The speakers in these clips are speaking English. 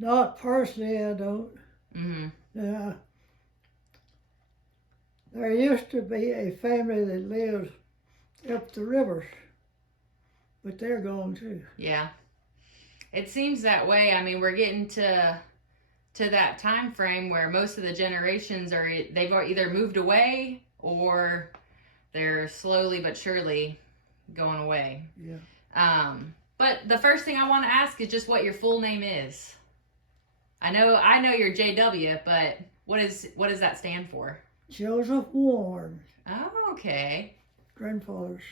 Not personally, I don't. Mm-hmm. Now, there used to be a family that lived up the rivers, but they're gone too. Yeah. It seems that way. I mean, we're getting to that time frame where most of the generations are they've either moved away or they're slowly but surely going away. Yeah. But the first thing I want to ask is just what your full name is. I know you're JW, but what does that stand for? Joseph Warren, Oh, okay. grandfather's.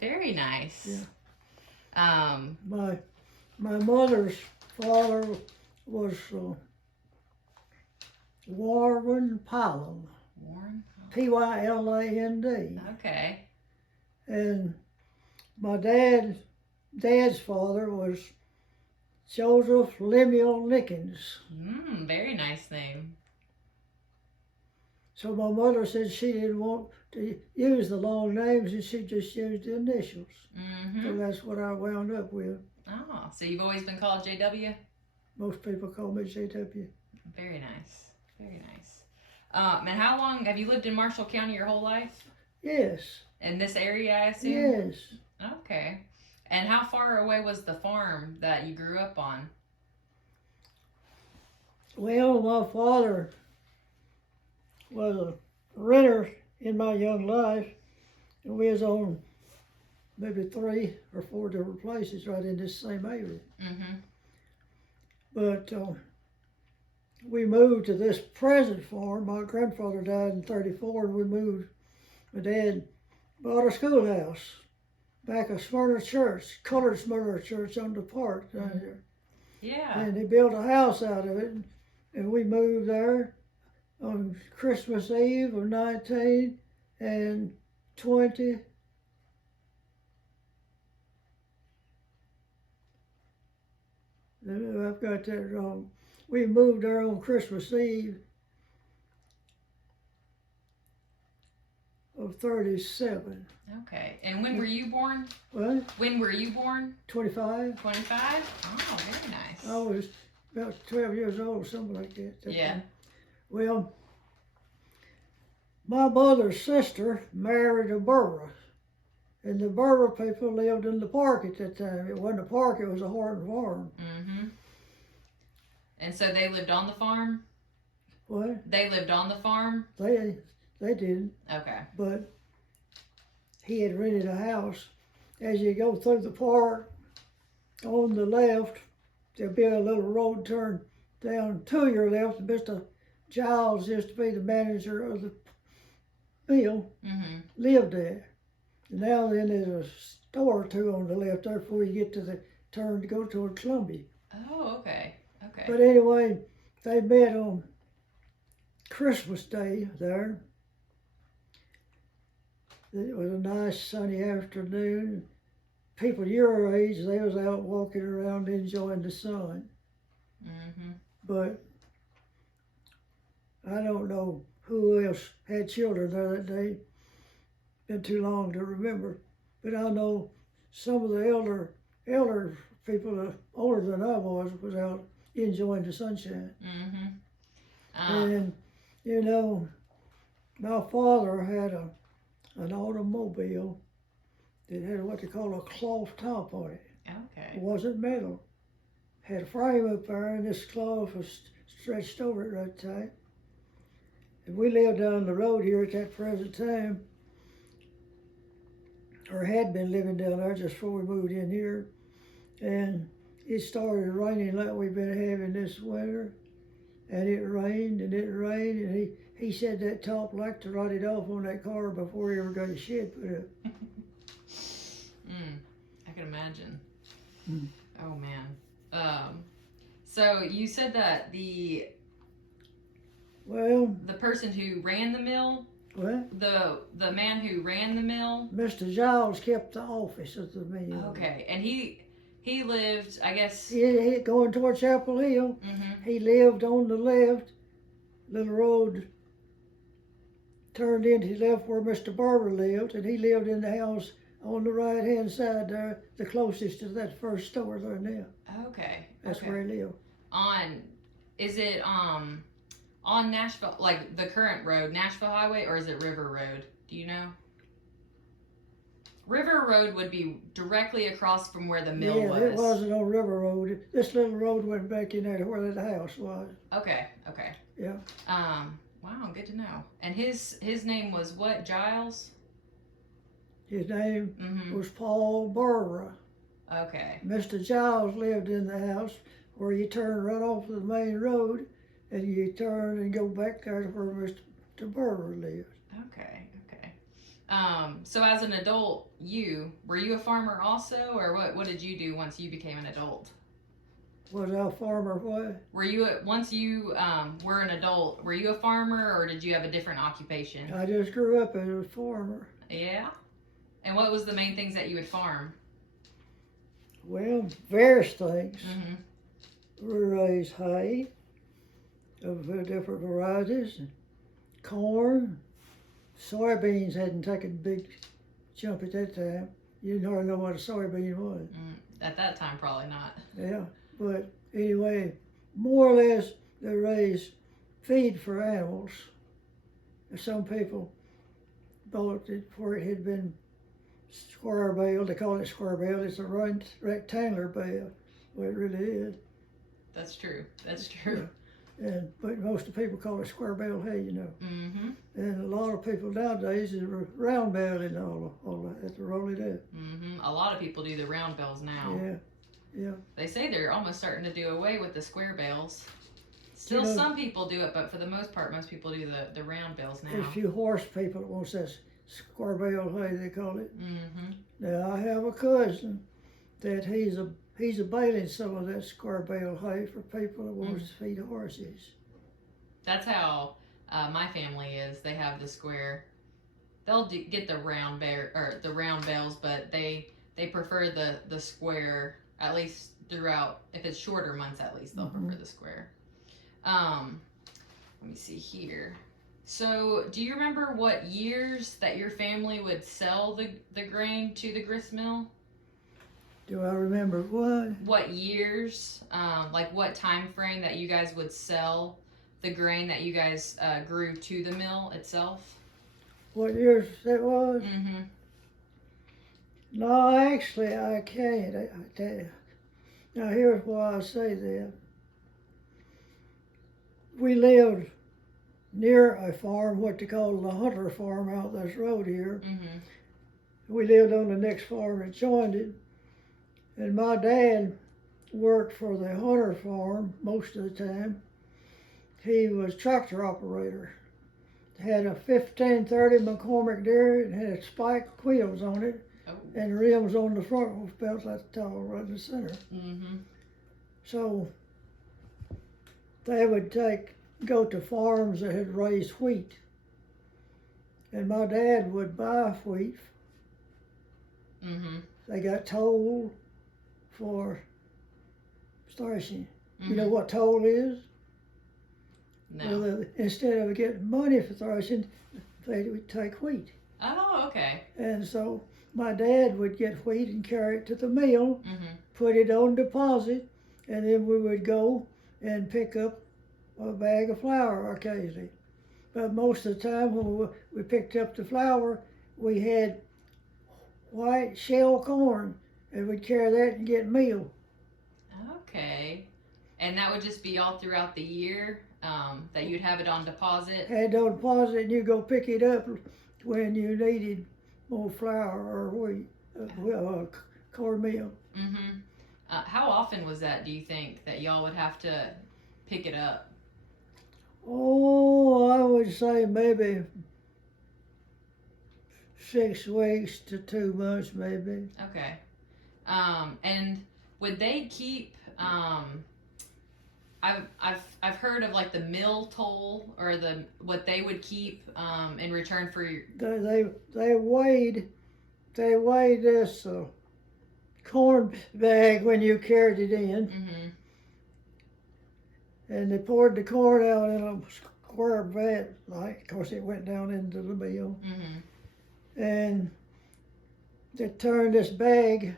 Very nice. Yeah. Um, My mother's father was Warren Pyland, Warren. Pyland, Okay. and my dad's father was Joseph Lemuel Nickens. Very nice name. So my mother said she didn't want to use the long names and she just used the initials. Mm-hmm. So that's what I wound up with. Oh, so you've always been called JW? Most people call me JW. Very nice. Very nice. And how long have you lived in Marshall County your whole life? Yes. In this area, I assume? Yes. Okay. And how far away was the farm that you grew up on? Well, my father was a renter in my young life, and we was on maybe 3 or 4 different places right in this same area. Mm-hmm. But we moved to this present farm. My grandfather died in '34, and we moved. My dad bought a schoolhouse back of Smyrna Church, colored Smyrna Church on the park down here. Yeah. And he built a house out of it, and we moved there on Christmas Eve of 1920. I've got that wrong. We moved there on Christmas Eve of 37. Okay. And when were you born? What? When were you born? 25. 25? Oh, very nice. I was about 12 years old, something like that. Yeah. Well, my mother's sister married a Berber, and the Berber people lived in the park at that time. It wasn't a park, it was a Horton farm. Mm-hmm. And so they lived on the farm? What? They lived on the farm? They didn't, Okay. but he had rented a house. As you go through the park, on the left, there'll be a little road turn down to your left. Mr. Giles used to be the manager of the mill, Mm-hmm. lived there. And now then there's a store or two on the left there before you get to the turn to go toward Columbia. Oh, okay. Okay. But anyway, they met on Christmas Day there. It was a nice sunny afternoon. People your age, they was out walking around enjoying the sun. Mm-hmm. But I don't know who else had children there that day. Been too long to remember. But I know some of the elder people, older than I was out enjoying the sunshine. Mm-hmm. And, you know, my father had an automobile that had what they call a cloth top on it. Okay. It wasn't metal. Had a frame up there, and this cloth was stretched over it right tight. And we lived down the road here at that present time, or had been living down there just before we moved in here. And it started raining like we've been having this winter. And it rained and it rained, and he said that top liked to rot it off on that car before he ever got his shed put up. I can imagine. Mm. Oh man. So you said that the person who ran the mill, What? the man who ran the mill. Mr. Giles kept the office of the mill. Okay, and he lived, I guess. He going toward Chapel Hill. Mm-hmm. He lived on the left. Little road turned into the left where Mr. Barber lived, and he lived in the house on the right-hand side there, the closest to that first store there now. Okay. That's okay. where he lived. on, is it on Nashville, like the current road, Nashville Highway, or is it River Road? Do you know? River Road would be directly across from where the mill Yeah, was. it wasn't on River Road. This little road went back in there to where that house was. Okay. Yeah. Wow, good to know. And his name was what? Giles? His name Mm-hmm. was Paul Barbara. Okay. Mr. Giles lived in the house where you turn right off of the main road and you turn and go back there to where Mr. Barbara lived. Okay. So as an adult, were you a farmer also, or what did you do once you became an adult? Was I a farmer what? Were you once you were an adult? Were you a farmer, or did you have a different occupation? I just grew up as a farmer. Yeah. And what was the main things that you would farm? Well, various things. Mm-hmm. We raised hay of different varieties, and corn. Soybeans hadn't taken a big jump at that time. You didn't hardly know what a soybean was. At that time, probably not. Yeah, but anyway, more or less they raised feed for animals. Some people bought it where it had been square bale. They call it square bale. It's a rectangular bale. Well, it really is. That's true. But most of the people call it square bale hay, you know. Mm-hmm. And a lot of people nowadays is round bale and all that to roll it up. Mm-hmm. A lot of people do the round bales now. Yeah. They say they're almost starting to do away with the square bales. Still, some people do it, but for the most part, most people do the round bales now. There's a few horse people that wants that square bale hay, they call it. Mm-hmm. Now, I have a cousin that he's a baling some of that square bale hay for people that wants to feed horses. That's how my family is. They have the square. They'll get the round bales, but they prefer the square, at least throughout. If it's shorter months, at least they'll prefer the square. Let me see here. So, do you remember what years that your family would sell the grain to the grist mill? Do I remember what? What years, like what time frame that you guys would sell the grain that you guys grew to the mill itself? What years that was? Mm-hmm. No, actually, I can't. I tell you. Now, here's why I say that. We lived near a farm, what they call the Hunter Farm out this road here. Mm-hmm. We lived on the next farm that joined it. And my dad worked for the Hunter Farm most of the time. He was tractor operator. Had a 1530 McCormick Dairy and had spiked wheels on it. Oh. And rims on the front was about that tall right in the center. Mm-hmm. So they would go to farms that had raised wheat. And my dad would buy wheat. Mm-hmm. They got toll for threshing. Mm-hmm. You know what toll is? No. Well, instead of getting money for threshing, they would take wheat. Oh, okay. And so my dad would get wheat and carry it to the mill, Mm-hmm. put it on deposit, and then we would go and pick up a bag of flour occasionally. But most of the time when we picked up the flour, we had white shell corn, and we'd carry that and get meal. Okay. And that would just be all throughout the year, that you'd have it on deposit? Had it on deposit, and you go pick it up when you needed more flour or wheat, cornmeal. Mm-hmm. How often was that, do you think, that y'all would have to pick it up? Oh, I would say maybe 6 weeks to 2 months, maybe. Okay. And would they keep, I've heard of like the mill toll, or what they would keep in return for your... They weighed this corn bag when you carried it in, Mm-hmm. and they poured the corn out in a square vat, of course it went down into the mill, Mm-hmm. and they turned this bag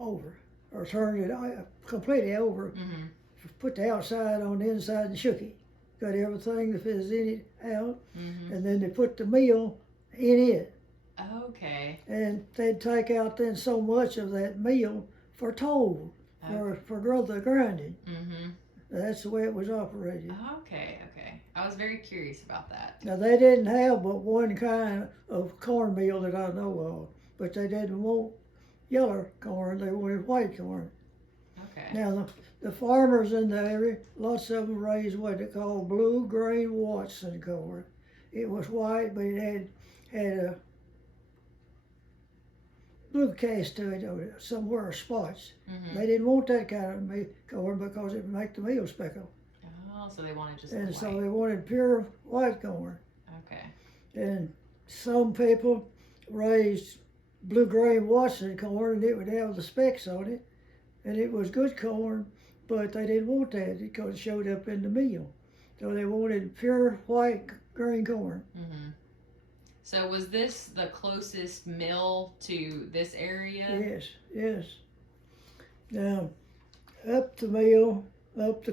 over, or turned it completely over, Mm-hmm. put the outside on the inside and shook it. Got everything that is in it out, Mm-hmm. and then they put the meal in it. Okay. And they'd take out then so much of that meal for toll, for the grinding. Mm-hmm. That's the way it was operated. Okay. Okay. I was very curious about that. Now they didn't have but one kind of cornmeal that I know of, but they didn't want yellow corn, they wanted white corn. Okay. Now the farmers in the area, lots of them raised what they call blue grain Watson corn. It was white, but it had a blue cast to it, or somewhere spots. Mm-hmm. They didn't want that kind of corn because it would make the meal speckle. Oh, so they wanted just And the so white. they wanted pure white corn. Okay. And some people raised blue grain Watson corn, and it would have the specks on it, and it was good corn, but they didn't want that because it showed up in the meal. So they wanted pure white grain corn. Mm-hmm. So was this the closest mill to this area? Yes, yes. Now, up the mill, up the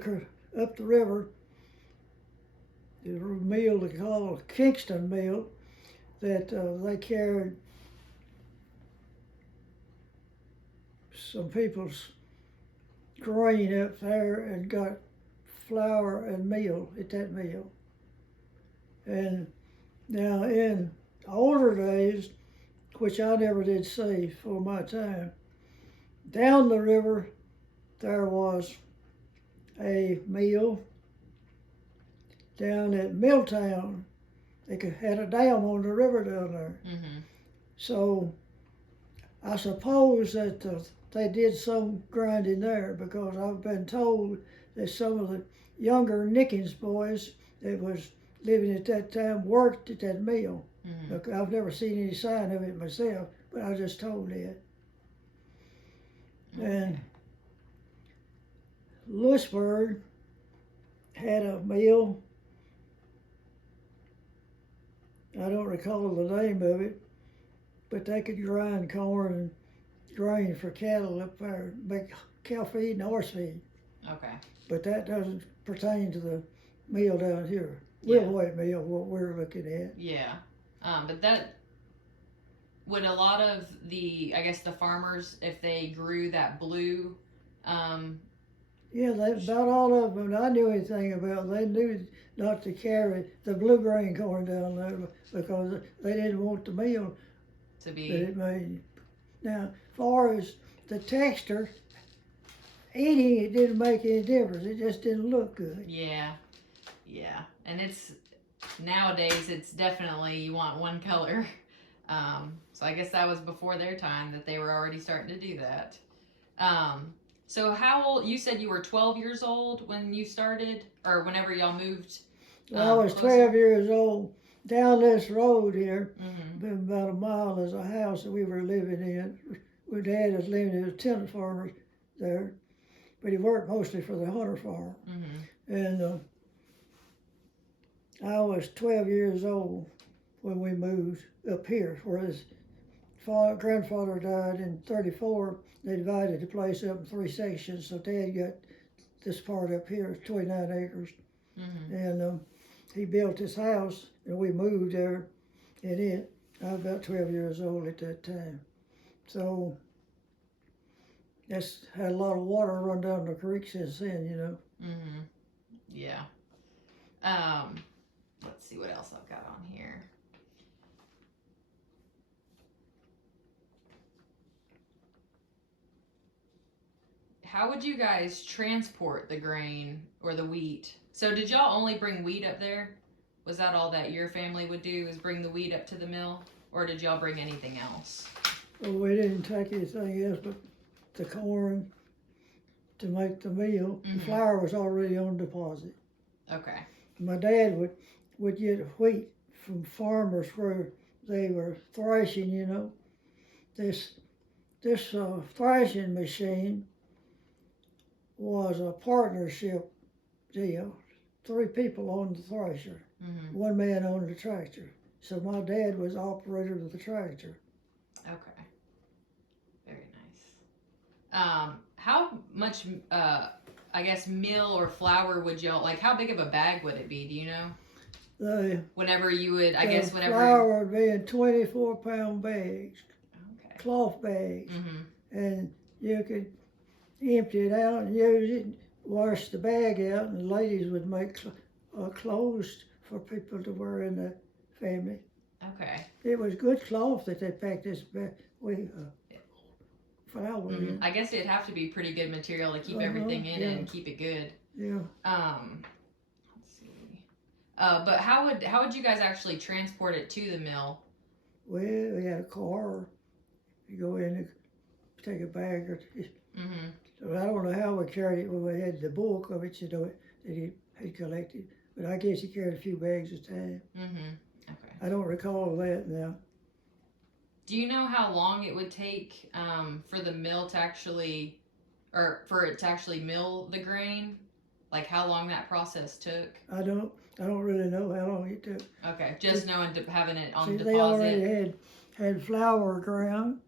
river, there's a mill they call Kingston Mill that they carried some people's grain up there and got flour and meal at that mill. And now in older days, which I never did see for my time, down the river there was a mill down at Milltown. They had a dam on the river down there. Mm-hmm. So I suppose that they did some grinding there, because I've been told that some of the younger Nickens boys that was living at that time worked at that mill. Mm-hmm. Look, I've never seen any sign of it myself, but I was just told that. Okay. And Lewisburg had a mill. I don't recall the name of it, but they could grind corn and grain for cattle up there, make cow feed and horse feed. Okay. But that doesn't pertain to the mill down here. Yeah. Wheelwright mill, what we're looking at. Yeah. But that would a lot of the, I guess the farmers, if they grew that blue, Yeah, that's about all of them I knew anything about. They knew not to carry the blue grain corn down there because they didn't want the meal to that be, it made. Now, as far as the texture, eating it didn't make any difference. It just didn't look good. yeah, and it's nowadays it's definitely you want one color. So I guess that was before their time that they were already starting to do that. So how old? You said you were 12 years old when you started, or whenever y'all moved. When I was closer? 12 years old, down this road here, Mm-hmm. about a mile, is a house that we were living in. My dad was living in a tenant farmer there, but he worked mostly for the Hunter farm. Mm-hmm. And I was 12 years old when we moved up here, where his grandfather died in 34. They divided the place up in 3 sections, so Dad got this part up here, 29 acres. Mm-hmm. And he built his house, and we moved there in it. I was about 12 years old at that time. So that's had a lot of water run down the creek since then, you know. Mm-hmm. Yeah. Let's see what else I've got on here. How would you guys transport the grain or the wheat? So did y'all only bring wheat up there? Was that all that your family would do, is bring the wheat up to the mill? Or did y'all bring anything else? Well, we didn't take anything else but the corn to make the meal. Mhm. The flour was already on deposit. Okay. My dad would get wheat from farmers where they were thrashing, you know. This thrashing machine was a partnership deal. 3 people owned the thrasher. Mm-hmm. 1 man owned the tractor. So my dad was operator of the tractor. Okay. Very nice. how much, I guess, meal or flour would y'all, like, how big of a bag would it be? Do you know? The, Whenever you would, I guess, whenever. flour would be in 24-pound bags, Okay. cloth bags, Mm-hmm. and you could empty it out and use it, wash the bag out, and the ladies would make clothes for people to wear in the family. Okay. It was good cloth that they packed this flour Mm-hmm. in. I guess it'd have to be pretty good material to keep Uh-huh, everything in yeah. it and keep it good. Yeah. Let's see. But how would you guys actually transport it to the mill? Well, we had a car. You go in and take a bag or two. Mm-hmm. So I don't know how we carried it when we had the bulk of it, that he had collected. But I guess he carried a few bags at a time. Mm-hmm. Okay. I don't recall that now. Do you know how long it would take for the mill to actually, or for it to actually mill the grain? Like how long that process took? I don't really know how long it took. Okay, just knowing having it on See, deposit. they already had flour ground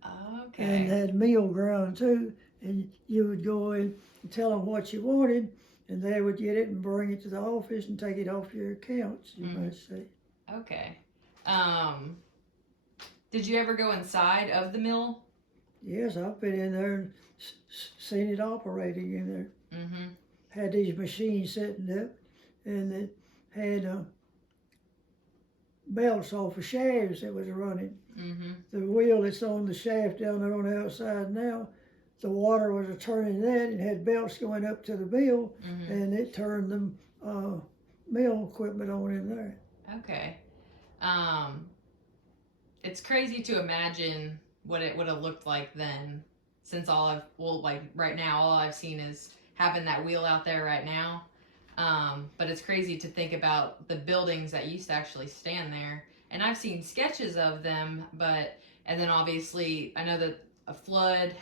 Okay. and had meal ground too. And you would go in and tell them what you wanted, and they would get it and bring it to the office and take it off your accounts, you might say. Okay. Did you ever go inside of the mill? Yes, I've been in there and seen it operating in there. Mm-hmm. Had these machines sitting up, and it had belts off of shafts that was running. Mm-hmm. The wheel that's on the shaft down there on the outside now, the water was turning that and had belts going up to the mill, Mm-hmm. and it turned the mill equipment on in there. Okay. It's crazy to imagine what it would have looked like then, since like right now, all I've seen is having that wheel out there right now. But it's crazy to think about the buildings that used to actually stand there. And I've seen sketches of them, and then obviously I know that a flood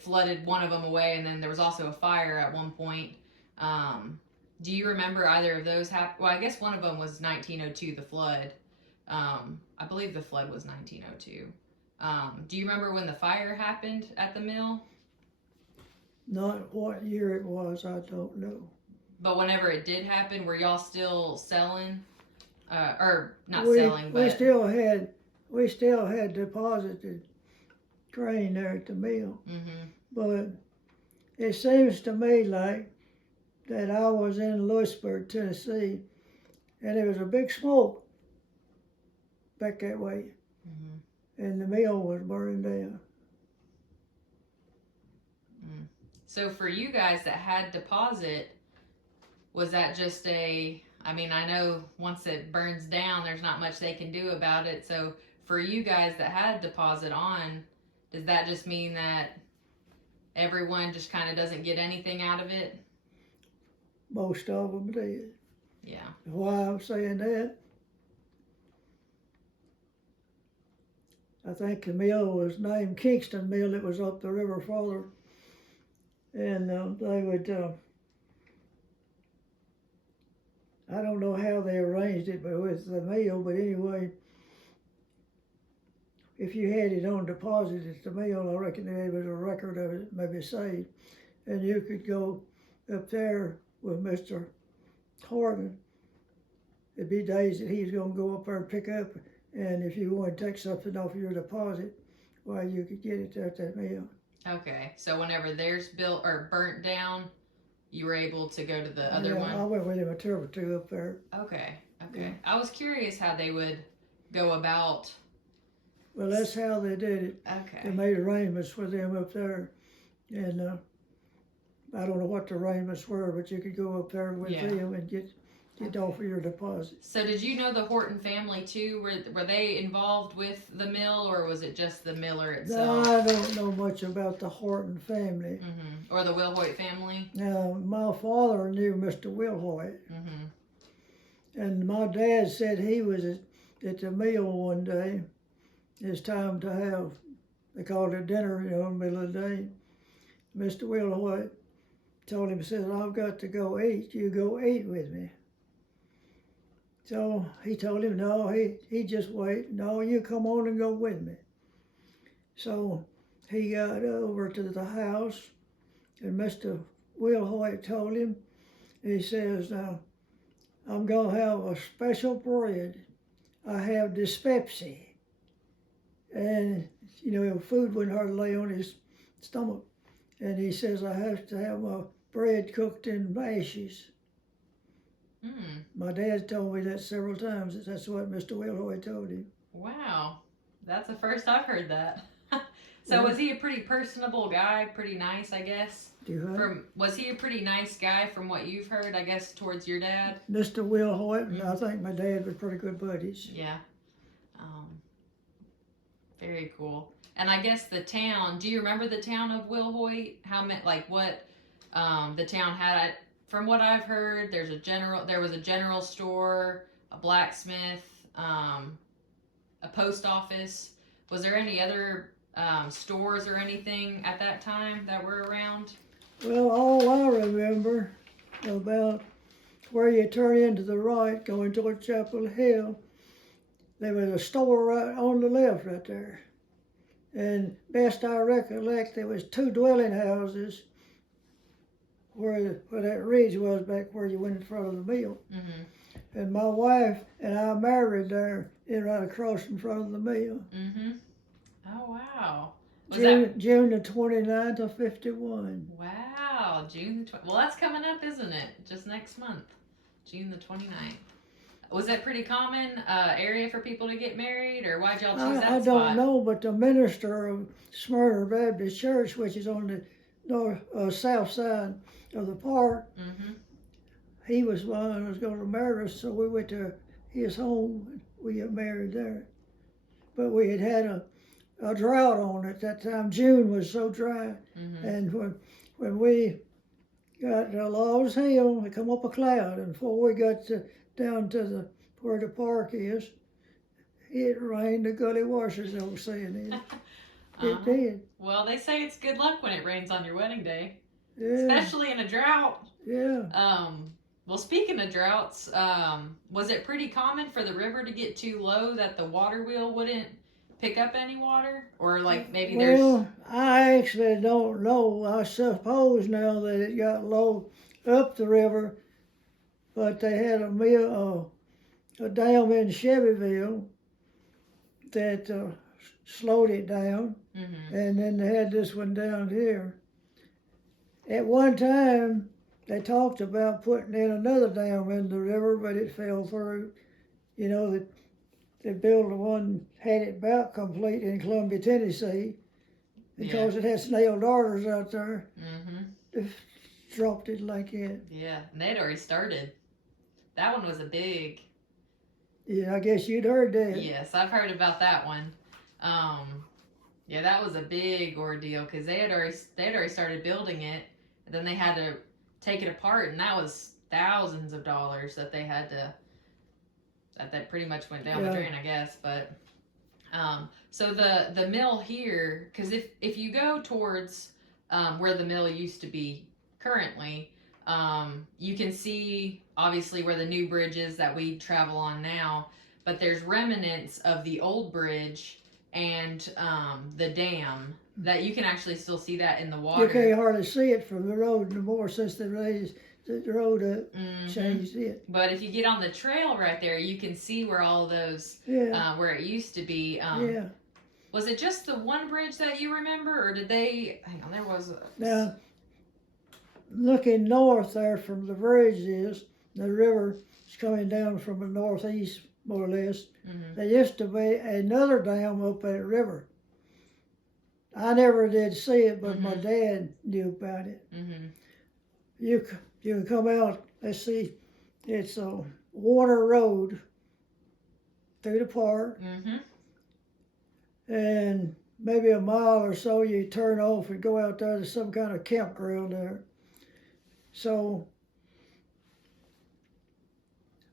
flooded one of them away, and then there was also a fire at one point. Do you remember either of those happen? Well, I guess one of them was 1902, the flood. I believe the flood was 1902. Do you remember when the fire happened at the mill? Not what year it was, I don't know. But whenever it did happen, were y'all still selling? Or not selling, but we still had deposited grain there at the mill. Mm-hmm. But it seems to me like that I was in Lewisburg, Tennessee, and there was a big smoke back that way, Mm-hmm. and the mill was burned down. Mm. So for you guys that had deposit, was that just I know once it burns down, there's not much they can do about it. So for you guys that had deposit on, does that just mean that everyone just kind of doesn't get anything out of it? Most of them did. Yeah. Why I'm saying that, I think the mill was named Kingston Mill. It was up the river farther, and they would. I don't know how they arranged it, but with the mill. But anyway, if you had it on deposit at the mill, I reckon there was a record of it, maybe saved, and you could go up there with Mr. Horton. It'd be days that he's going to go up there and pick up, and if you want to take something off your deposit, well, you could get it there at that mill. Okay, so whenever theirs built or burnt down, you were able to go to the other one? I went with him a trip or two up there. Okay. Yeah. I was curious how they would go about. Well, that's how they did it. Okay. They made arrangements for them up there, and I don't know what the arrangements were, but you could go up there with them and get off of your deposit. So did you know the Horton family too? Were they involved with the mill, or was it just the miller itself? No, I don't know much about the Horton family. Mm-hmm. Or the Wilhoit family? Now, my father knew Mr. Wilhoit, Mm-hmm. and my dad said he was at the mill one day. It's time to have, they called it dinner, in the middle of the day. Mr. Wilhoit told him, says, I've got to go eat. You go eat with me. So he told him, no, he just wait. No, you come on and go with me. So he got over to the house, And Mr. Will Hoyt told him, he says, now, I'm going to have a special bread. I have dyspepsy. And, food wouldn't hardly lay on his stomach. And he says, I have to have my bread cooked in ashes. Mm. My dad told me that several times. That's what Mr. Will Hoyt told him. Wow. That's the first I've heard that. So Yeah. was he a pretty personable guy? Pretty nice, I guess? Was he a pretty nice guy from what you've heard, I guess, towards your dad? Mr. Will Hoyt, and I think my dad were pretty good buddies. Yeah. Very cool. And I guess the town, do you remember the town of Will Hoyt? What the town had? From what I've heard, there was a general store, a blacksmith, a post office. Was there any other stores or anything at that time that were around? Well, all I remember about where you turn into the right going toward Chapel Hill, there was a store right on the left right there. And best I recollect, there was 2 dwelling houses where that ridge was back where you went in front of the mill. Mm-hmm. And my wife and I married there right across in front of the mill. Mm-hmm. Oh, wow. June the 29th of 51. Wow, June the 20th. Well, that's coming up, isn't it? Just next month, June the 29th. Was that pretty common area for people to get married, or why'd y'all choose that I spot? don't know, but the minister of Smyrna Baptist Church, which is on the south side of the park, Mm-hmm. he was one who was going to marry us, so we went to his home and we got married there. But we had a drought on at that time. June was so dry, Mm-hmm. and when we got to Laws Hill, we come up a cloud, and before we got down to where the park is, it rained the gully washers, they were saying it. It did. Well, they say it's good luck when it rains on your wedding day, Yeah. especially in a drought. Yeah. Well, speaking of droughts, was it pretty common for the river to get too low that the water wheel wouldn't pick up any water? Or maybe Well, I actually don't know. I suppose now that it got low up the river, but they had a dam in Chevyville that slowed it down, Mm-hmm. and then they had this one down here. At one time, they talked about putting in another dam in the river, but it fell through. They built one, had it about complete in Columbia, Tennessee, because it had snail darters out there. Mm-hmm. They dropped it like that. Yeah, and they'd already started. That one was a big. Yeah, I guess you'd heard that. Yes, I've heard about that one. Yeah, that was a big ordeal because they had already started building it, and then they had to take it apart, and that was thousands of dollars that they had to. That pretty much went down the drain, I guess. But so the mill here, because if you go towards where the mill used to be currently, you can see obviously where the new bridge is that we travel on now, but there's remnants of the old bridge and the dam that you can actually still see that in the water. You can't hardly see it from the road no more since they raised the road up, changed it. But if you get on the trail right there, you can see where all those, where it used to be. Yeah. Was it just the one bridge that you remember, or did they? Hang on, there was. Now, looking north there from the bridge is the river is coming down from the northeast, more or less. Mm-hmm. There used to be another dam up that river. I never did see it, but my dad knew about it. Mm-hmm. You can come out. Let's see, it's a Warner Road through the park, and maybe a mile or so you turn off and go out there to some kind of campground there. So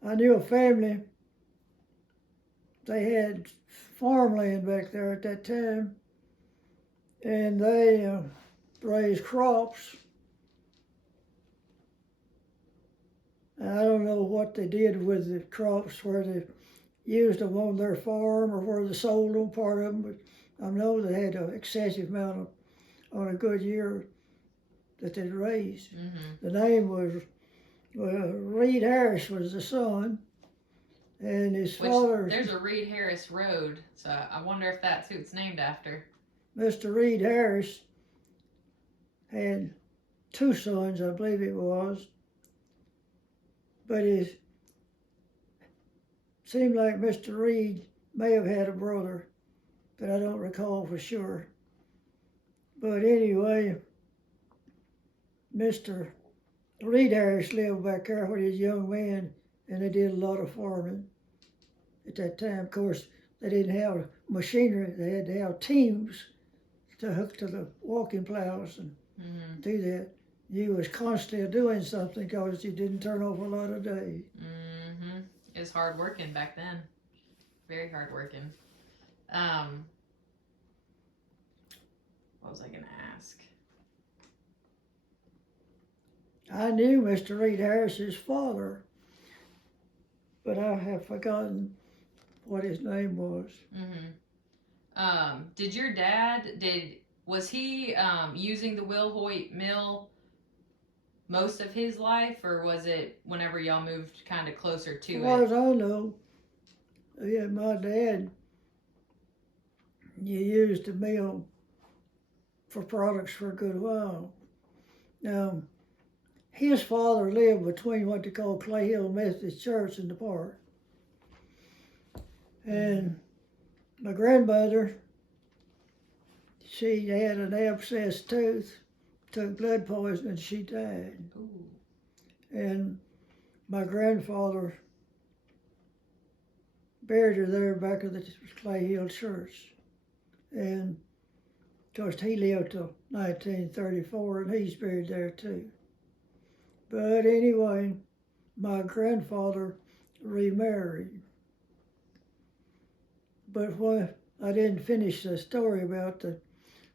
I knew a family. They had farmland back there at that time, and they raised crops. I don't know what they did with the crops, where they used them on their farm or where they sold them, part of them, but I know they had an excessive amount on a good year that they'd raised. Mm-hmm. The name was Reed Harris was the son, and his father. There's a Reed Harris Road, so I wonder if that's who it's named after. Mr. Reed Harris had 2 sons, I believe it was, but it seemed like Mr. Reed may have had a brother, but I don't recall for sure. But anyway, Mr. Reed Harris lived back there with his young man, and they did a lot of farming at that time. Of course, they didn't have machinery. They had to have teams to hook to the walking plows and do that. You was constantly doing something because you didn't turn over a lot of days. Mm-hmm. It was hard working back then. Very hard working. What was I going to ask? I knew Mr. Reed Harris's father, but I have forgotten what his name was. Mm-hmm. Did your dad, was he using the Will Hoyt mill most of his life, or was it whenever y'all moved kind of closer to As far it? as I know, yeah, my dad, you used the mill for products for a good while. Now, his father lived between what they call Clay Hill Methodist Church and the park. And my grandmother, she had an abscessed tooth, took blood poison, and she died. Ooh. And my grandfather buried her there back at the Clay Hill Church. And of course, he lived till 1934, and he's buried there too. But anyway, my grandfather remarried. But what I didn't finish the story about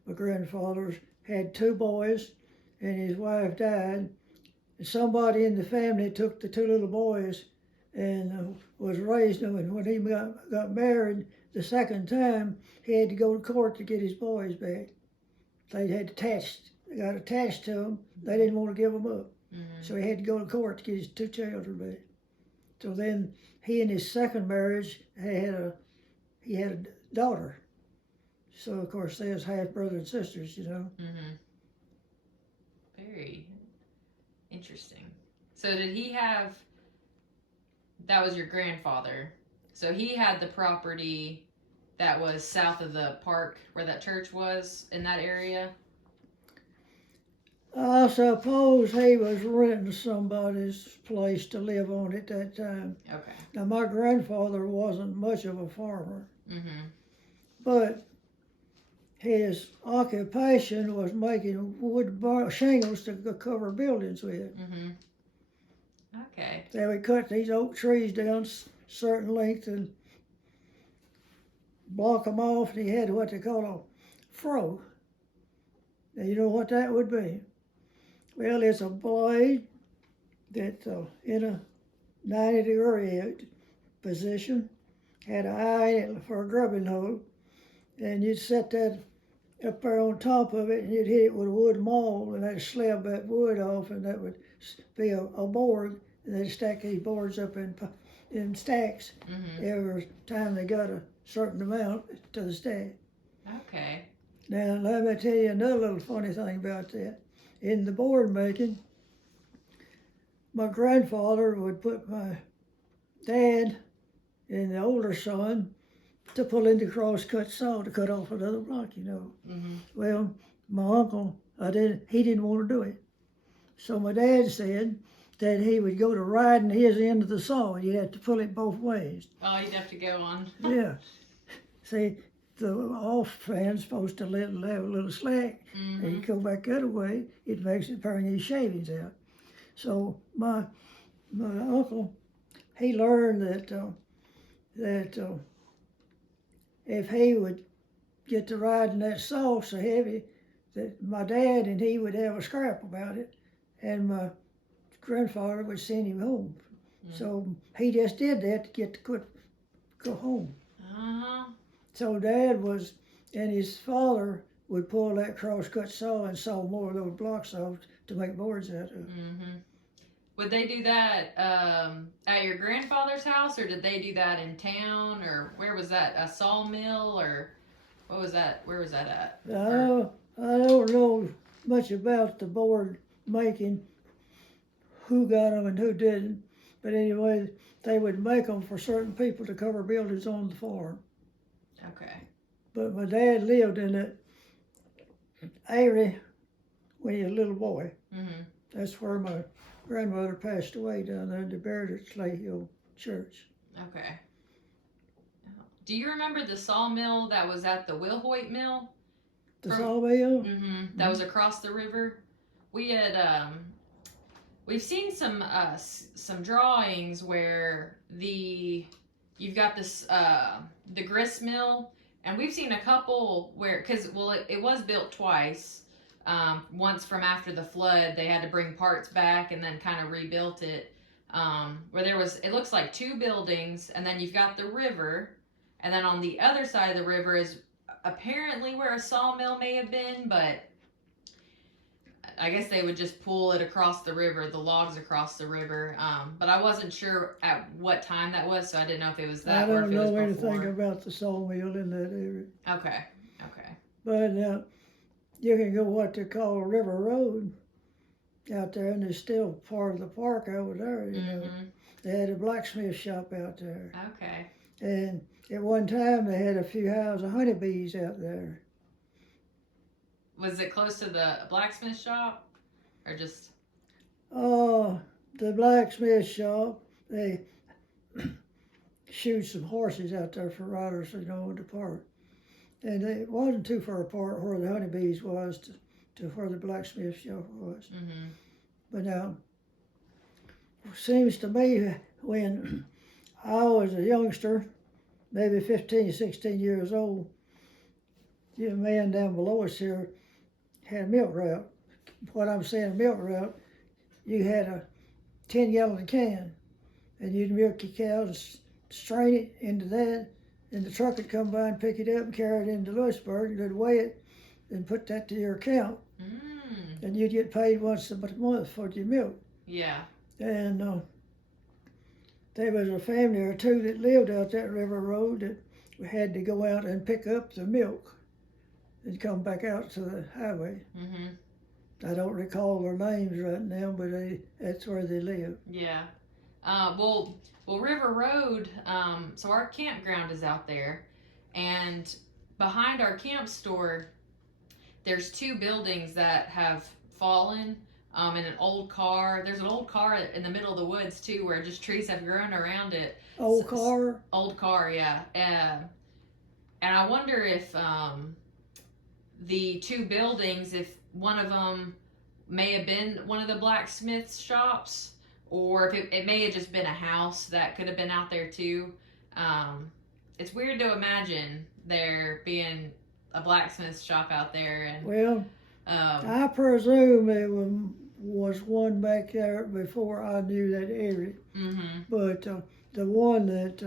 my grandfather had 2 boys, and his wife died. And somebody in the family took the 2 little boys and was raising them. And when he got married the second time, he had to go to court to get his boys back. They got attached to him. They didn't want to give them up. Mm-hmm. So he had to go to court to get his 2 children back. So then he and his second marriage he had a daughter. So of course they was half brother and sisters, you know. Mm-hmm. Very interesting. So did he have, that was your grandfather, so he had the property that was south of the park where that church was in that area? I suppose he was renting somebody's place to live on at that time. Okay. Now my grandfather wasn't much of a farmer, Mm-hmm. but his occupation was making wood shingles to cover buildings with. Mm-hmm. Okay. They would cut these oak trees down certain length and block them off, and he had what they call a froe. Now you know what that would be? Well, it's a blade that in a 90-degree position had an eye in it for a grubbing hole, and you'd set that up there on top of it, and you'd hit it with a wood maul, and that'd slab that wood off, and that would be a board, and they'd stack these boards up in stacks. Mm-hmm. Every time they got a certain amount to the stack. Okay. Now, let me tell you another little funny thing about that. In the board making, my grandfather would put my dad and the older son to pull in the cross-cut saw to cut off another block, you know. Mm-hmm. Well, my uncle, he didn't want to do it. So my dad said that he would go to riding his end of the saw, and you'd have to pull it both ways. Oh, you'd have to go on. Yeah. See, the off fan's supposed to have a little slack, Mm-hmm. and you go back the other way, it makes it burn his shavings out. So my uncle, he learned that if he would get to riding that saw so heavy, that my dad and he would have a scrap about it, and my grandfather would send him home. Mm-hmm. So he just did that to get to go home. Uh-huh. So Dad and his father would pull that cross-cut saw and saw more of those blocks off to make boards out of. Mm-hmm. Would they do that at your grandfather's house, or did they do that in town, or where was that? A sawmill, or what was that? Where was that at? I don't know much about the board making, who got them and who didn't, but anyway, they would make them for certain people to cover buildings on the farm. Okay. But my dad lived in that area when he was a little boy. Mm-hmm. That's where my grandmother passed away, down there. They buried her at Clay Hill Church. Okay. Do you remember the sawmill that was at the Wilhoit Mill? The sawmill? Mm-hmm. That was across the river. We had we've seen some drawings where you've got this the grist mill, and we've seen a couple where, because it was built twice. Once from after the flood, they had to bring parts back and then kind of rebuilt it. Where it looks like two buildings, and then you've got the river, and then on the other side of the river is apparently where a sawmill may have been, but I guess they would just pull it across the river, the logs across the river. But I wasn't sure at what time that was, so I didn't know if it was that or if it was before. I don't know anything about the sawmill in that area. Okay. But you can go what they call River Road out there, and there's still part of the park over there, you know. They had a blacksmith shop out there. Okay. And at one time they had a few houses of honeybees out there. Was it close to the blacksmith shop, or just? Oh, the blacksmith shop, they shoot some horses out there for riders, you know, in the park. And it wasn't too far apart where the honeybees was to where the blacksmith shop was. Mm-hmm. But now, it seems to me when I was a youngster, maybe 15, 16 years old, the man down below us here had a milk route. What I'm saying, milk route, you had a 10-gallon can, and you'd milk your cows, strain it into that, and the truck would come by and pick it up and carry it into Lewisburg, and they'd weigh it and put that to your account. And you'd get paid once a month for your milk. Yeah. And there was a family or two that lived out that river road that had to go out and pick up the milk and come back out to the highway. Mm-hmm. I don't recall their names right now, but that's where they live. Yeah. Well, River Road, so our campground is out there, and behind our camp store, there's two buildings that have fallen, and an old car. There's an old car in the middle of the woods, too, where just trees have grown around it. Old car? Old car, yeah. And I wonder if the two buildings, if one of them may have been one of the blacksmith's shops, or if it may have just been a house that could have been out there too. It's weird to imagine there being a blacksmith shop out there. And well, I presume it was one back there before I knew that area. Mm-hmm. But the one that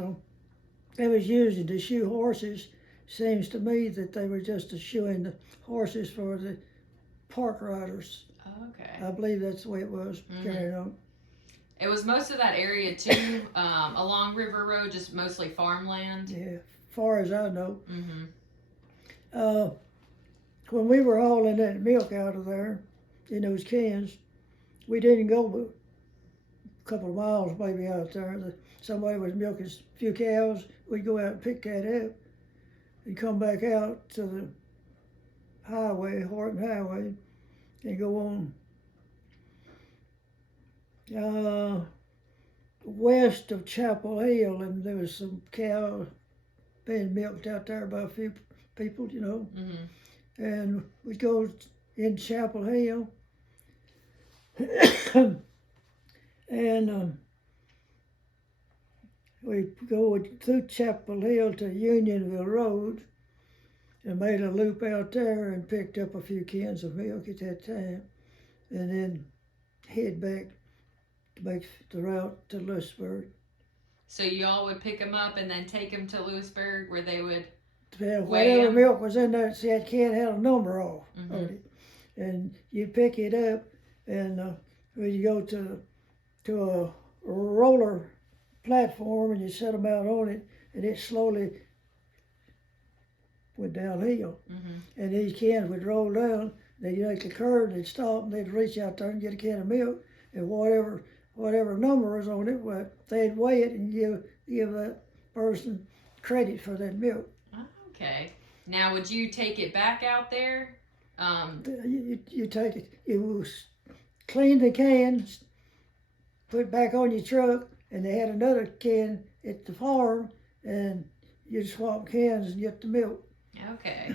they was using to shoe horses, seems to me that they were just shoeing the horses for the park riders. Okay. I believe that's the way it was carried on. It was most of that area too, along River Road, just mostly farmland. Yeah, far as I know. Mm-hmm. When we were hauling that milk out of there in those cans, we didn't go a couple of miles maybe out there. Somebody was milking a few cows. We'd go out and pick that up and come back out to the highway, Horton Highway, and go on west of Chapel Hill, and there was some cows being milked out there by a few people, you know. Mm-hmm. And we'd go in Chapel Hill, and we go through Chapel Hill to Unionville Road, and made a loop out there and picked up a few cans of milk at that time, and then head back to make the route to Lewisburg. So y'all would pick them up and then take them to Lewisburg, where they would whatever milk was in there, see that can had a number on Mm-hmm. it, and you'd pick it up and when you go to a roller platform and you set them out on it, and it slowly went downhill. And these cans would roll down. They'd make the curve, they'd stop, and they'd reach out there and get a can of milk, and whatever number was on it, well, they'd weigh it and give that person credit for that milk. Okay. Now, would you take it back out there? You take it, you clean the cans, put it back on your truck, and they had another can at the farm, and you'd swap cans and get the milk. Okay.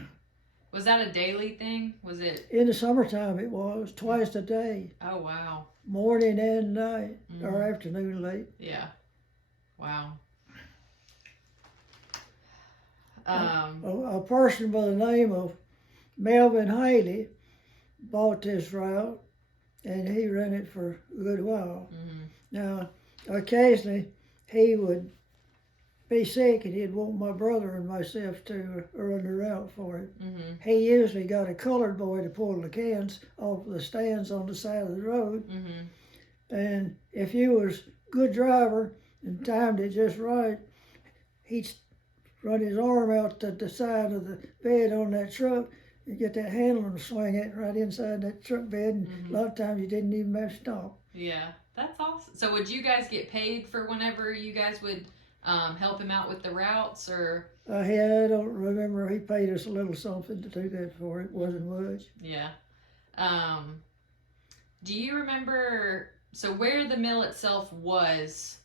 Was that a daily thing? Was it? In the summertime it was, twice a day. Oh, wow. Morning and night, or afternoon late. Yeah. Wow. A person by the name of Melvin Haley bought this route, and he ran it for a good while. Now, occasionally he would be sick, and he'd want my brother and myself to run the route for him. He usually got a colored boy to pull the cans off the stands on the side of the road. And if you was a good driver and timed it just right, he'd run his arm out to the side of the bed on that truck and get that handle and swing it right inside that truck bed. And a lot of times you didn't even have to stop. Yeah, that's awesome. So would you guys get paid for whenever you guys would help him out with the routes, or? I don't remember. He paid us a little something to do that for. It wasn't much. Yeah. Do you remember, so where the mill itself was,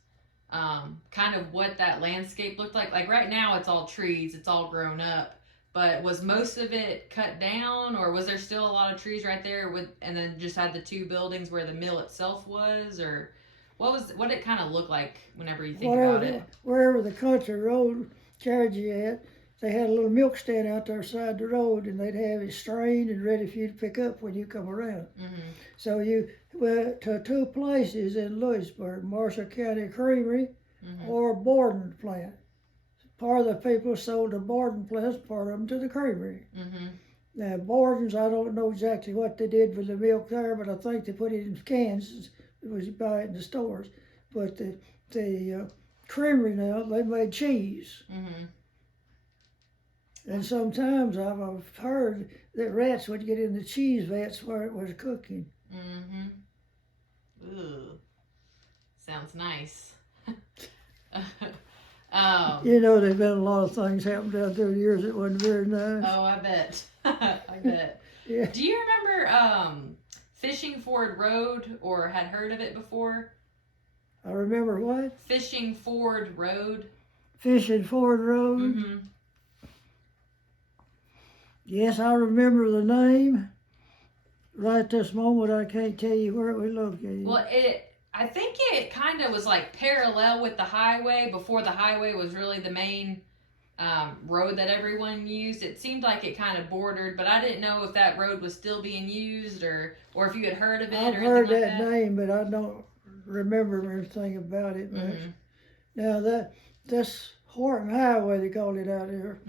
kind of what that landscape looked like? Like right now it's all trees, it's all grown up, but was most of it cut down, or was there still a lot of trees right there and then just had the two buildings where the mill itself was, or what did it kind of look like whenever you think about it? Wherever the country road carried you at, they had a little milk stand out there beside the road, and they'd have it strained and ready for you to pick up when you come around. So you went to two places in Lewisburg, Marshall County Creamery or Borden plant. Part of the people sold the Borden plants, part of them to the creamery. Now Borden's, I don't know exactly what they did with the milk there, but I think they put it in cans. It was you buy it in the stores. But the creamery now, they made cheese. And sometimes I've heard that rats would get in the cheese vats where it was cooking. Ooh, sounds nice. You know, there've been a lot of things happened down through the years that wasn't very nice. Oh, I bet. I bet. Yeah. Do you remember Fishing Ford Road, or had heard of it before? I remember what? Fishing Ford Road. Fishing Ford Road? Yes, I remember the name. Right this moment, I can't tell you where it was located. Well, I think it kind of was like parallel with the highway before the highway was really the main road that everyone used. It seemed like it kind of bordered, but I didn't know if that road was still being used or if you had heard of it. I've heard that name, but I don't remember anything about it much. Now that's Horton Highway, they called it out here.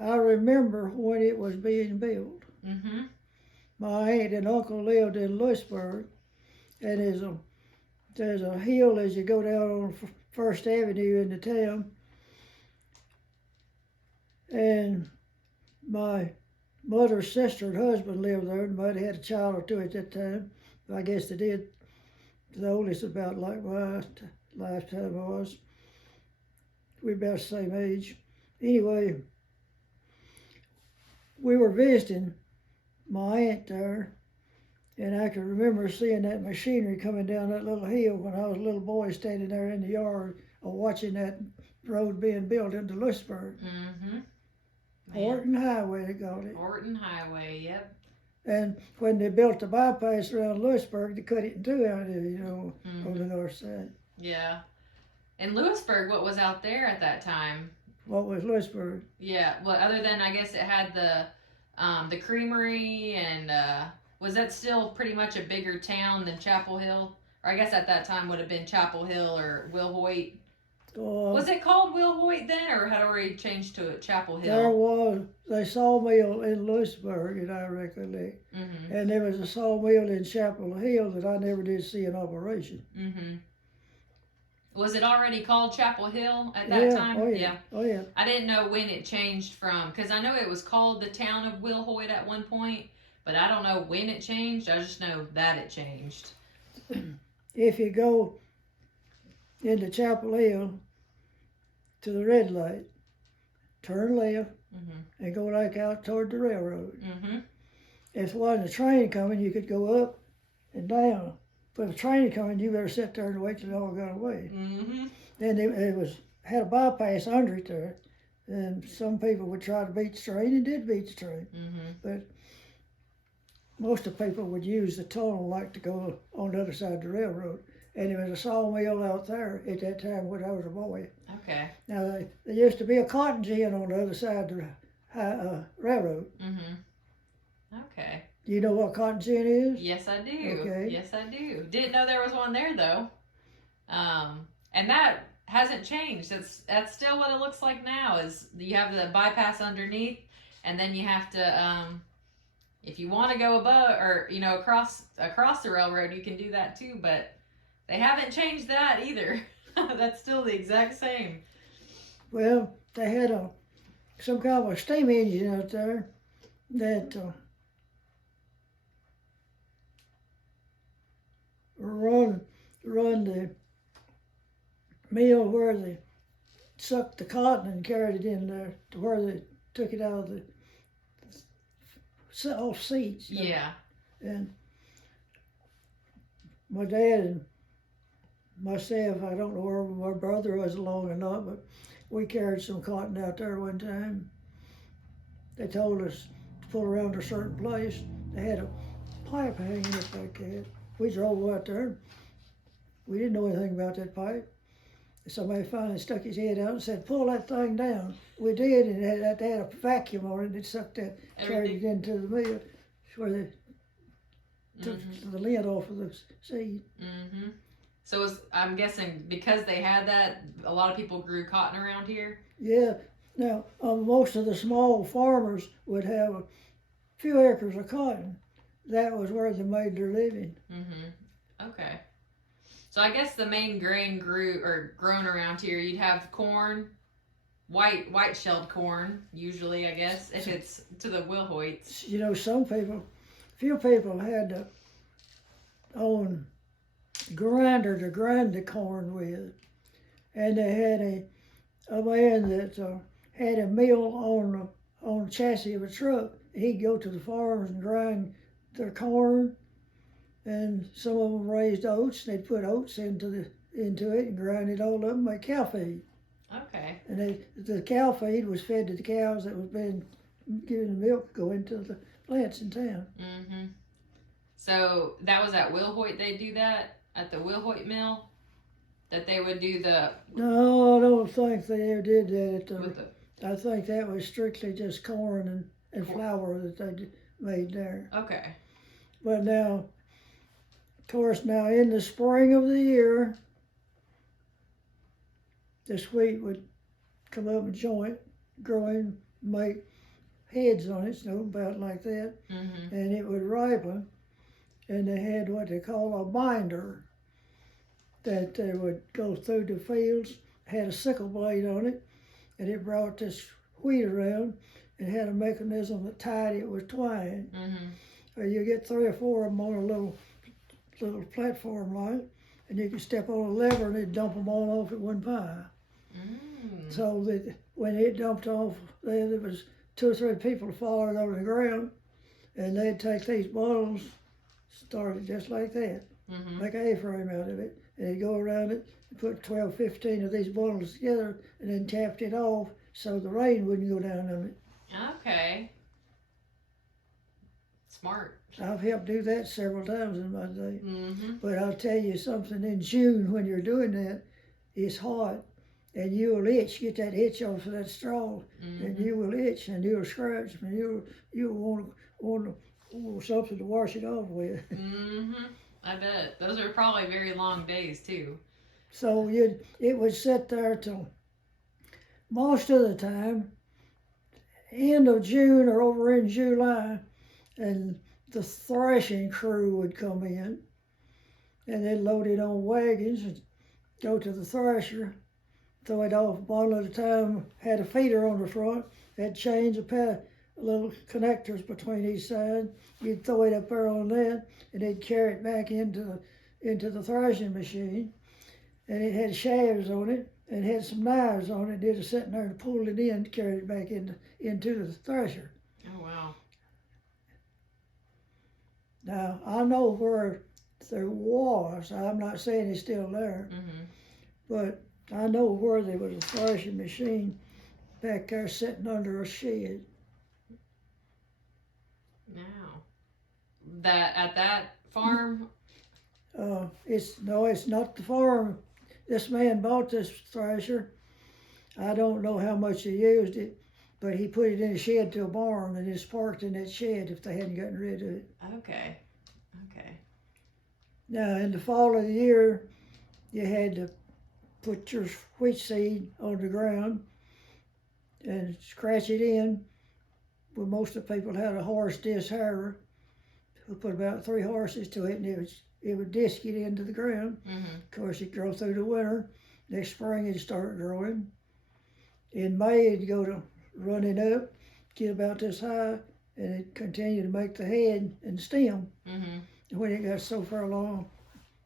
I remember when it was being built. My aunt and uncle lived in Lewisburg, and there's a hill as you go down on First Avenue into town. And my mother's sister and husband lived there, and might have had a child or two at that time. I guess they did. The oldest about like my lifetime was. We're about the same age. Anyway, we were visiting my aunt there, and I can remember seeing that machinery coming down that little hill when I was a little boy standing there in the yard watching that road being built into Lewisburg. Horton Highway, they called it. Horton Highway, yep. And when they built the bypass around Lewisburg, they cut it in two out there, you know, on the north side. Yeah. And Lewisburg, what was out there at that time? What was Lewisburg? Yeah, well, other than, I guess it had the creamery, and was that still pretty much a bigger town than Chapel Hill? Or I guess at that time would have been Chapel Hill or Will Hoyt. Was it called Will Hoyt then, or had already changed to Chapel Hill? There was a sawmill in Lewisburg, and I recollect, Mm-hmm. and there was a sawmill in Chapel Hill that I never did see in operation. Mm-hmm. Was it already called Chapel Hill at that Yeah, time? oh yeah, oh yeah. I didn't know when it changed from, because I know it was called the town of Will Hoyt at one point, but I don't know when it changed. I just know that it changed. If you go into Chapel Hill to the red light, turn left, Mm-hmm. and go like out toward the railroad. Mm-hmm. If there wasn't a train coming, you could go up and down. But if a train coming, you better sit there and wait till it all got away. Mm-hmm. Then it had a bypass under it there, and some people would try to beat the train and did beat the train. Mm-hmm. But most of the people would use the tunnel like to go on the other side of the railroad. And there was a sawmill out there at that time when I was a boy. Okay. Now, there used to be a cotton gin on the other side of the railroad. Mm-hmm. Okay. Do you know what cotton gin is? Yes, I do. Okay. Yes, I do. Didn't know there was one there though. And that hasn't changed. That's still what it looks like now. Is you have the bypass underneath, and then you have to, if you want to go above or across the railroad, you can do that too. But they haven't changed that either. That's still the exact same. Well, they had some kind of a steam engine out there that run the mill where they sucked the cotton and carried it in there to where they took it out of the off seats. Yeah. And my dad and myself, I don't know where my brother was along or not, but we carried some cotton out there one time. They told us to pull around a certain place. They had a pipe hanging up like that. We drove out there. We didn't know anything about that pipe. Somebody finally stuck his head out and said, "Pull that thing down." We did, and they had a vacuum on it, and it sucked that, carried it into the mill, where they took the lid off of the seed. Mm-hmm. So I'm guessing because they had that, a lot of people grew cotton around here? Yeah. Now, most of the small farmers would have a few acres of cotton. That was where they made their living. Mm-hmm. Okay. So I guess the main grain grown around here, you'd have corn, white shelled corn, usually, I guess, if it's to the Will Hoyts. You know, few people had to own grinder to grind the corn with. And they had a man that had a mill on the chassis of a truck. He'd go to the farms and grind their corn. And some of them raised oats. They'd put oats into it and grind it all up and make cow feed. Okay. And the cow feed was fed to the cows that was being given the milk to go into the plants in town. Mm-hmm. So that was at Will Hoyt they do that? At the Will Hoyt mill? That they would do the... No, I don't think they ever did that. I think that was strictly just corn and flour that they made there. Okay. But now, of course, now in the spring of the year, this wheat would come up a joint, growing, make heads on it, so about like that, Mm-hmm. and it would ripen, and they had what they call a binder that they would go through the fields, had a sickle blade on it, and it brought this wheat around and had a mechanism that tied it with twine. Mm-hmm. Or you get 3 or 4 of them on a little platform like, and you could step on a lever and it'd dump them all off at one pile. Mm. So that when it dumped off, there was 2 or 3 people following on the ground, and they'd take these bottles, started just like that, Mm-hmm. make an A-frame out of it, and they'd go around it and put 12, 15 of these bottles together, and then tapped it off so the rain wouldn't go down on it. Okay. Smart. I've helped do that several times in my day. Mm-hmm. But I'll tell you something, in June when you're doing that, it's hot, and you'll itch, get that itch off of that straw, Mm-hmm. and you will itch, and you'll scratch, and you'll want something to wash it off with. Mm-hmm. I bet. Those are probably very long days, too. So it would sit there till most of the time, end of June or over in July, and the threshing crew would come in, and they'd load it on wagons and go to the thresher, throw it off one at a time, had a feeder on the front, had chains, a pair of little connectors between each side. You'd throw it up there on that, and they'd carry it back into the threshing machine, and it had shafts on it, and had some knives on it. They'd just sitting there and pulled it in, carried it back into the thresher. Oh wow. Now I know where there was. I'm not saying it's still there, Mhm. but I know where there was a threshing machine back there sitting under a shed. Now, that at that farm. It's not the farm. This man bought this thresher. I don't know how much he used it, but he put it in a shed to a barn, and it's parked in that shed if they hadn't gotten rid of it. Okay. Okay. Now, in the fall of the year, you had to put your wheat seed on the ground and scratch it in. Well, most of the people had a horse disc harrow. We put about 3 horses to it, and it would disc it into the ground. Mhm. Of course, it'd grow through the winter. Next spring, it'd start growing. In May, it'd go to running up, get about this high, and it'd continue to make the head and stem. Mhm. And when it got so far along,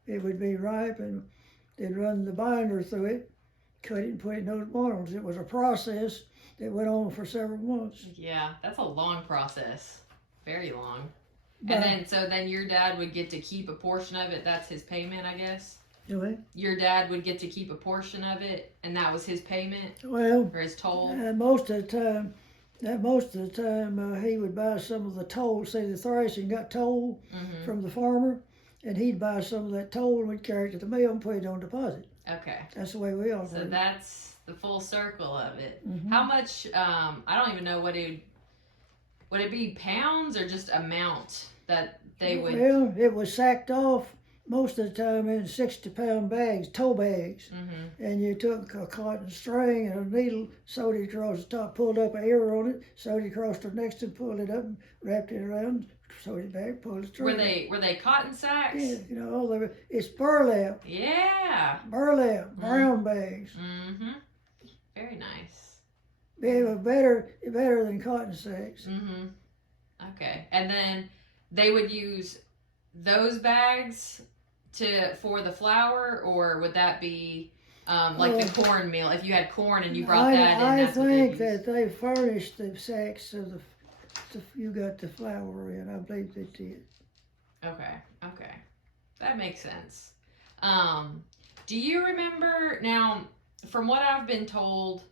it would be ripe, and they'd run the binder through it, cut it, and put it in those bottles. It was a process that went on for several months. Yeah, that's a long process. Very long. But, And then your dad would get to keep a portion of it. That's his payment, I guess. anyway, Your dad would get to keep a portion of it, and that was his payment well, or his toll. most of the time, he would buy some of the toll. See, the threshing got toll Mhm. from the farmer, and he'd buy some of that toll and we'd carry it to the mill and put it on deposit. Okay. That's the way we So operate. that's the full circle of it. Mhm. How much? I don't even know what it would it be pounds or just amount that they would. Well, it was sacked off most of the time in 60-pound bags, tow bags. Mhm. And you took a cotton string and a needle, sewed it across the top, pulled up an ear on it, sewed it across the next and pulled it up and wrapped it around, sewed it back, pulled the string. Were they cotton sacks? Yeah, it's burlap, Yeah. brown bags. Mhm. Very nice. They were better than cotton sacks. Mhm. Okay. And then they would use those bags for the flour, or would that be like the cornmeal? If you had corn and you brought that in, I that's what they think that they furnished the sacks so you got the flour in. I believe they did. Okay. Okay. That makes sense. Do you remember now? From what I've been told,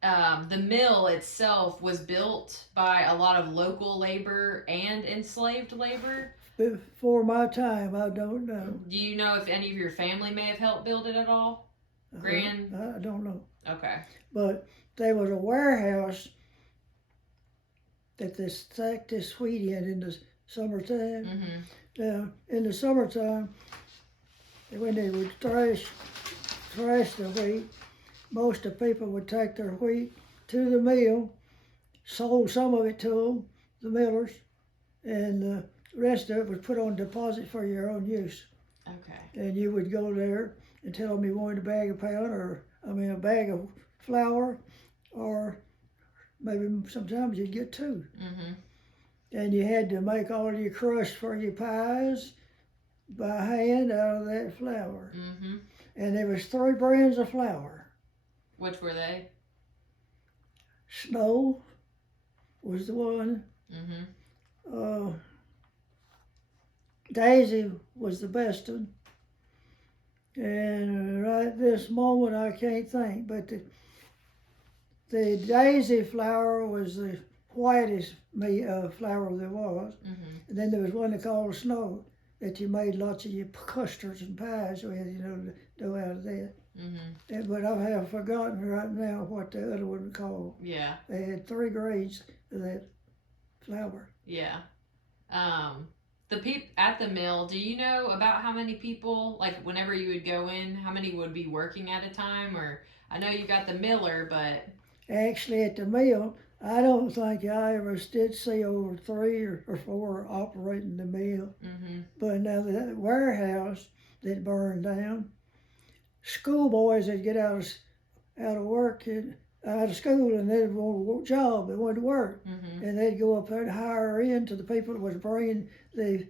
the mill itself was built by a lot of local labor and enslaved labor. Before my time, I don't know. Do you know if any of your family may have helped build it at all? Grand? I don't know. Okay. But there was a warehouse that they stacked this wheat in the summertime. Mm-hmm. Now, in the summertime, when they would thrash the wheat, most of the people would take their wheat to the mill, sold some of it to them, the millers, and the rest of it was put on deposit for your own use. Okay. And you would go there and tell them you wanted a bag of flour, or maybe sometimes you'd get 2. Mm-hmm. And you had to make all your crust for your pies by hand out of that flour. Mm-hmm. And there was 3 brands of flour. Which were they? Snow was the one. Mm-hmm. Daisy was the best one. And right this moment I can't think, but the Daisy flour was the whitest flour there was. Mm-hmm. And then there was one they called Snow that you made lots of your custards and pies with, to do out of that. Mm-hmm. But I have forgotten right now what the other one was called. Yeah. They had 3 grades of that flour. Yeah. at the mill, do you know about how many people, like whenever you would go in, how many would be working at a time? Or I know you got the miller, but Actually, at the mill, I don't think I ever did see over three or four operating the mill. mm-hmm. But now that warehouse that burned down, schoolboys that get out of work and out of school and they'd want a job, they wanted to work, Mm-hmm. and they'd go up there and hire in to the people that was bringing the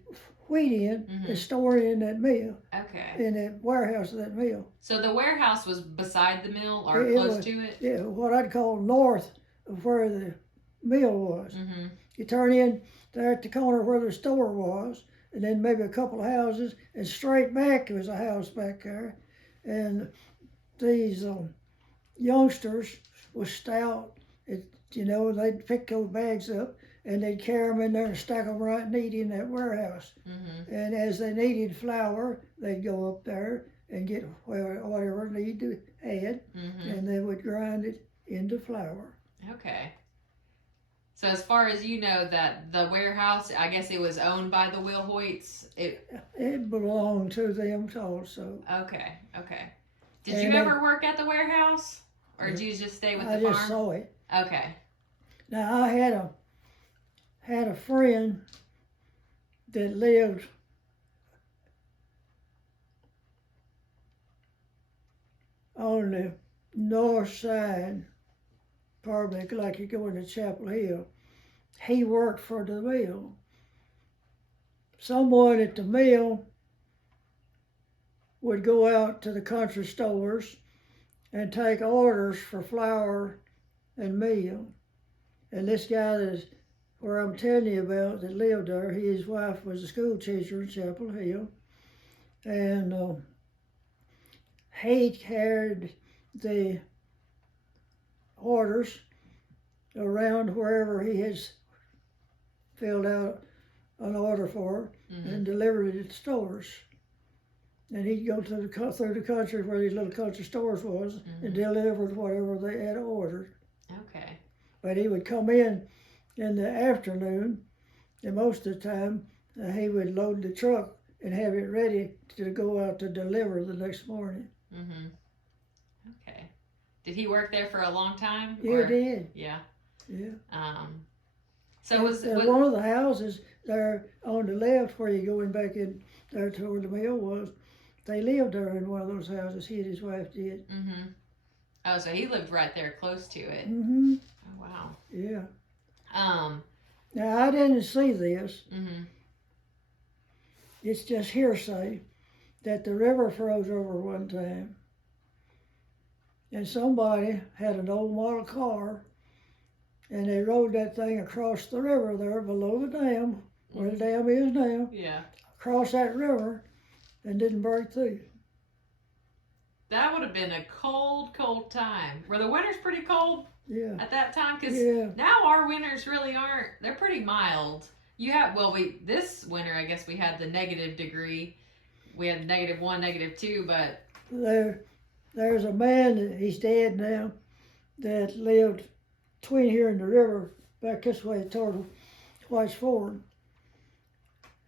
wheat in Mm-hmm. and storing it in that mill, Okay. in that warehouse of that mill. So the warehouse was beside the mill or It close was, to it? yeah, what I'd call north of where the mill was. Mm-hmm. You turn in there at the corner where the store was, and then maybe a couple of houses, and straight back there was a house back there. And these youngsters was stout. They'd pick those bags up and they'd carry them in there and stack them right neat in that warehouse. Mm-hmm. And as they needed flour, they'd go up there and get whatever they need to add, Mm-hmm. and they would grind it into flour. Okay. So as far as you know, that the warehouse, I guess it was owned by the Wilhoits. It belonged to them also. Okay. Did And you ever work at the warehouse, or did you just stay with I the just farm? saw it. Okay. Now I had a friend that lived on the north side, probably like you go into Chapel Hill. He worked for the mill. Someone at the mill would go out to the country stores and take orders for flour and meal. And this guy where I'm telling you about that lived there, his wife was a school teacher in Chapel Hill. And he carried the orders around wherever he has filled out an order for, Mm-hmm. and delivered it at stores. And he'd go through the country where these little country stores was, Mm-hmm. and delivered whatever they had ordered. Okay. But he would come in the afternoon, and most of the time he would load the truck and have it ready to go out to deliver the next morning. Mm-hmm. Okay. Did he work there for a long time? Yeah, he did. Yeah. Yeah. So was one of the houses there on the left where you going back in there toward the mill was, they lived there in one of those houses. He and his wife did. Mm-hmm. Oh, so he lived right there close to it. Mm-hmm. Oh, wow. Yeah. Um. Now I didn't see this. Mm-hmm. It's just hearsay that the river froze over one time, and somebody had an old model car, and they rode that thing across the river there below the dam, where the dam is now, Yeah. across that river, and didn't break through. That would have been a cold, cold time. Were the winters pretty cold Yeah. at that time? Because Yeah. now our winters really aren't. They're pretty mild. You have, this winter, I guess we had the negative degree. We had -1, -2, but. There's a man, he's dead now, that lived between here and the river, back this way toward White's Ford.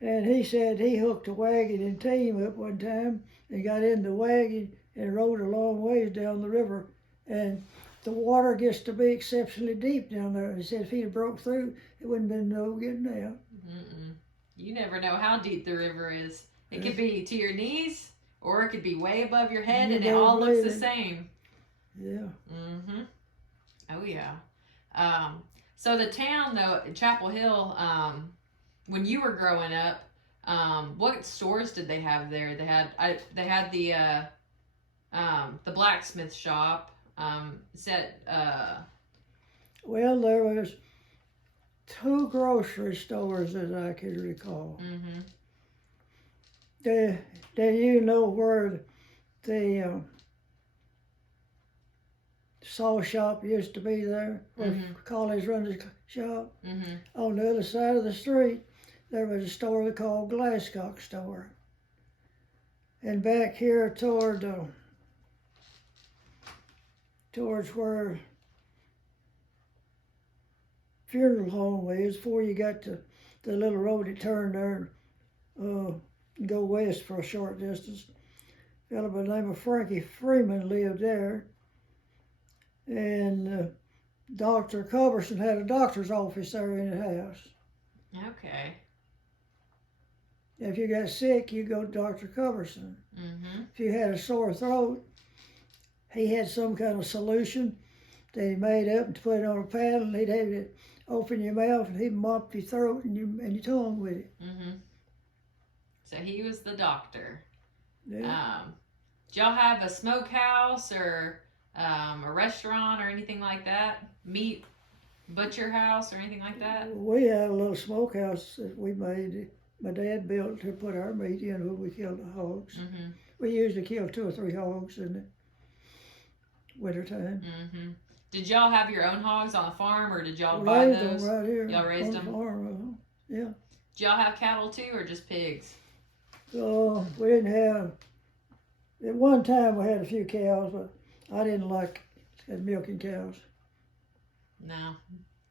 And he said he hooked a wagon and team up one time and got in the wagon and rode a long ways down the river. And the water gets to be exceptionally deep down there. He said if he'd broke through, it wouldn't have been no getting out. Mm-mm. You never know how deep the river is. It could be to your knees, or it could be way above your head, and it all looks the same. Yeah. Mm-hmm. Oh, yeah. So the town, though, Chapel Hill, when you were growing up, what stores did they have there? They had the blacksmith shop. Well, there was 2 grocery stores that I could recall. Mm-hmm. Do you know where the saw shop used to be there? Where College run the shop? Mm-hmm. On the other side of the street, there was a store called Glasscock Store. And back here towards where funeral home is, before you got to the little road that turned there go west for a short distance. A fellow by the name of Frankie Freeman lived there, and Dr. Culberson had a doctor's office there in the house. Okay. If you got sick, you go to Dr. Culberson. Mm-hmm. If you had a sore throat, he had some kind of solution that he made up and put it on a paddle, and he'd have you open your mouth and he'd mop your throat and your tongue with it. Mm-hmm. So he was the doctor. Yeah. Did y'all have a smokehouse or a restaurant or anything like that? Meat butcher house or anything like that? We had a little smokehouse that we made. My dad built to put our meat in when we killed the hogs. Mm-hmm. We usually killed 2 or 3 hogs in the wintertime. Mm-hmm. Did y'all have your own hogs on the farm, or did y'all We buy raised those? them right here. Y'all raised on them? The farm. Yeah. Did y'all have cattle too, or just pigs? So we didn't have. At one time we had a few cows, but I didn't like milking cows. No.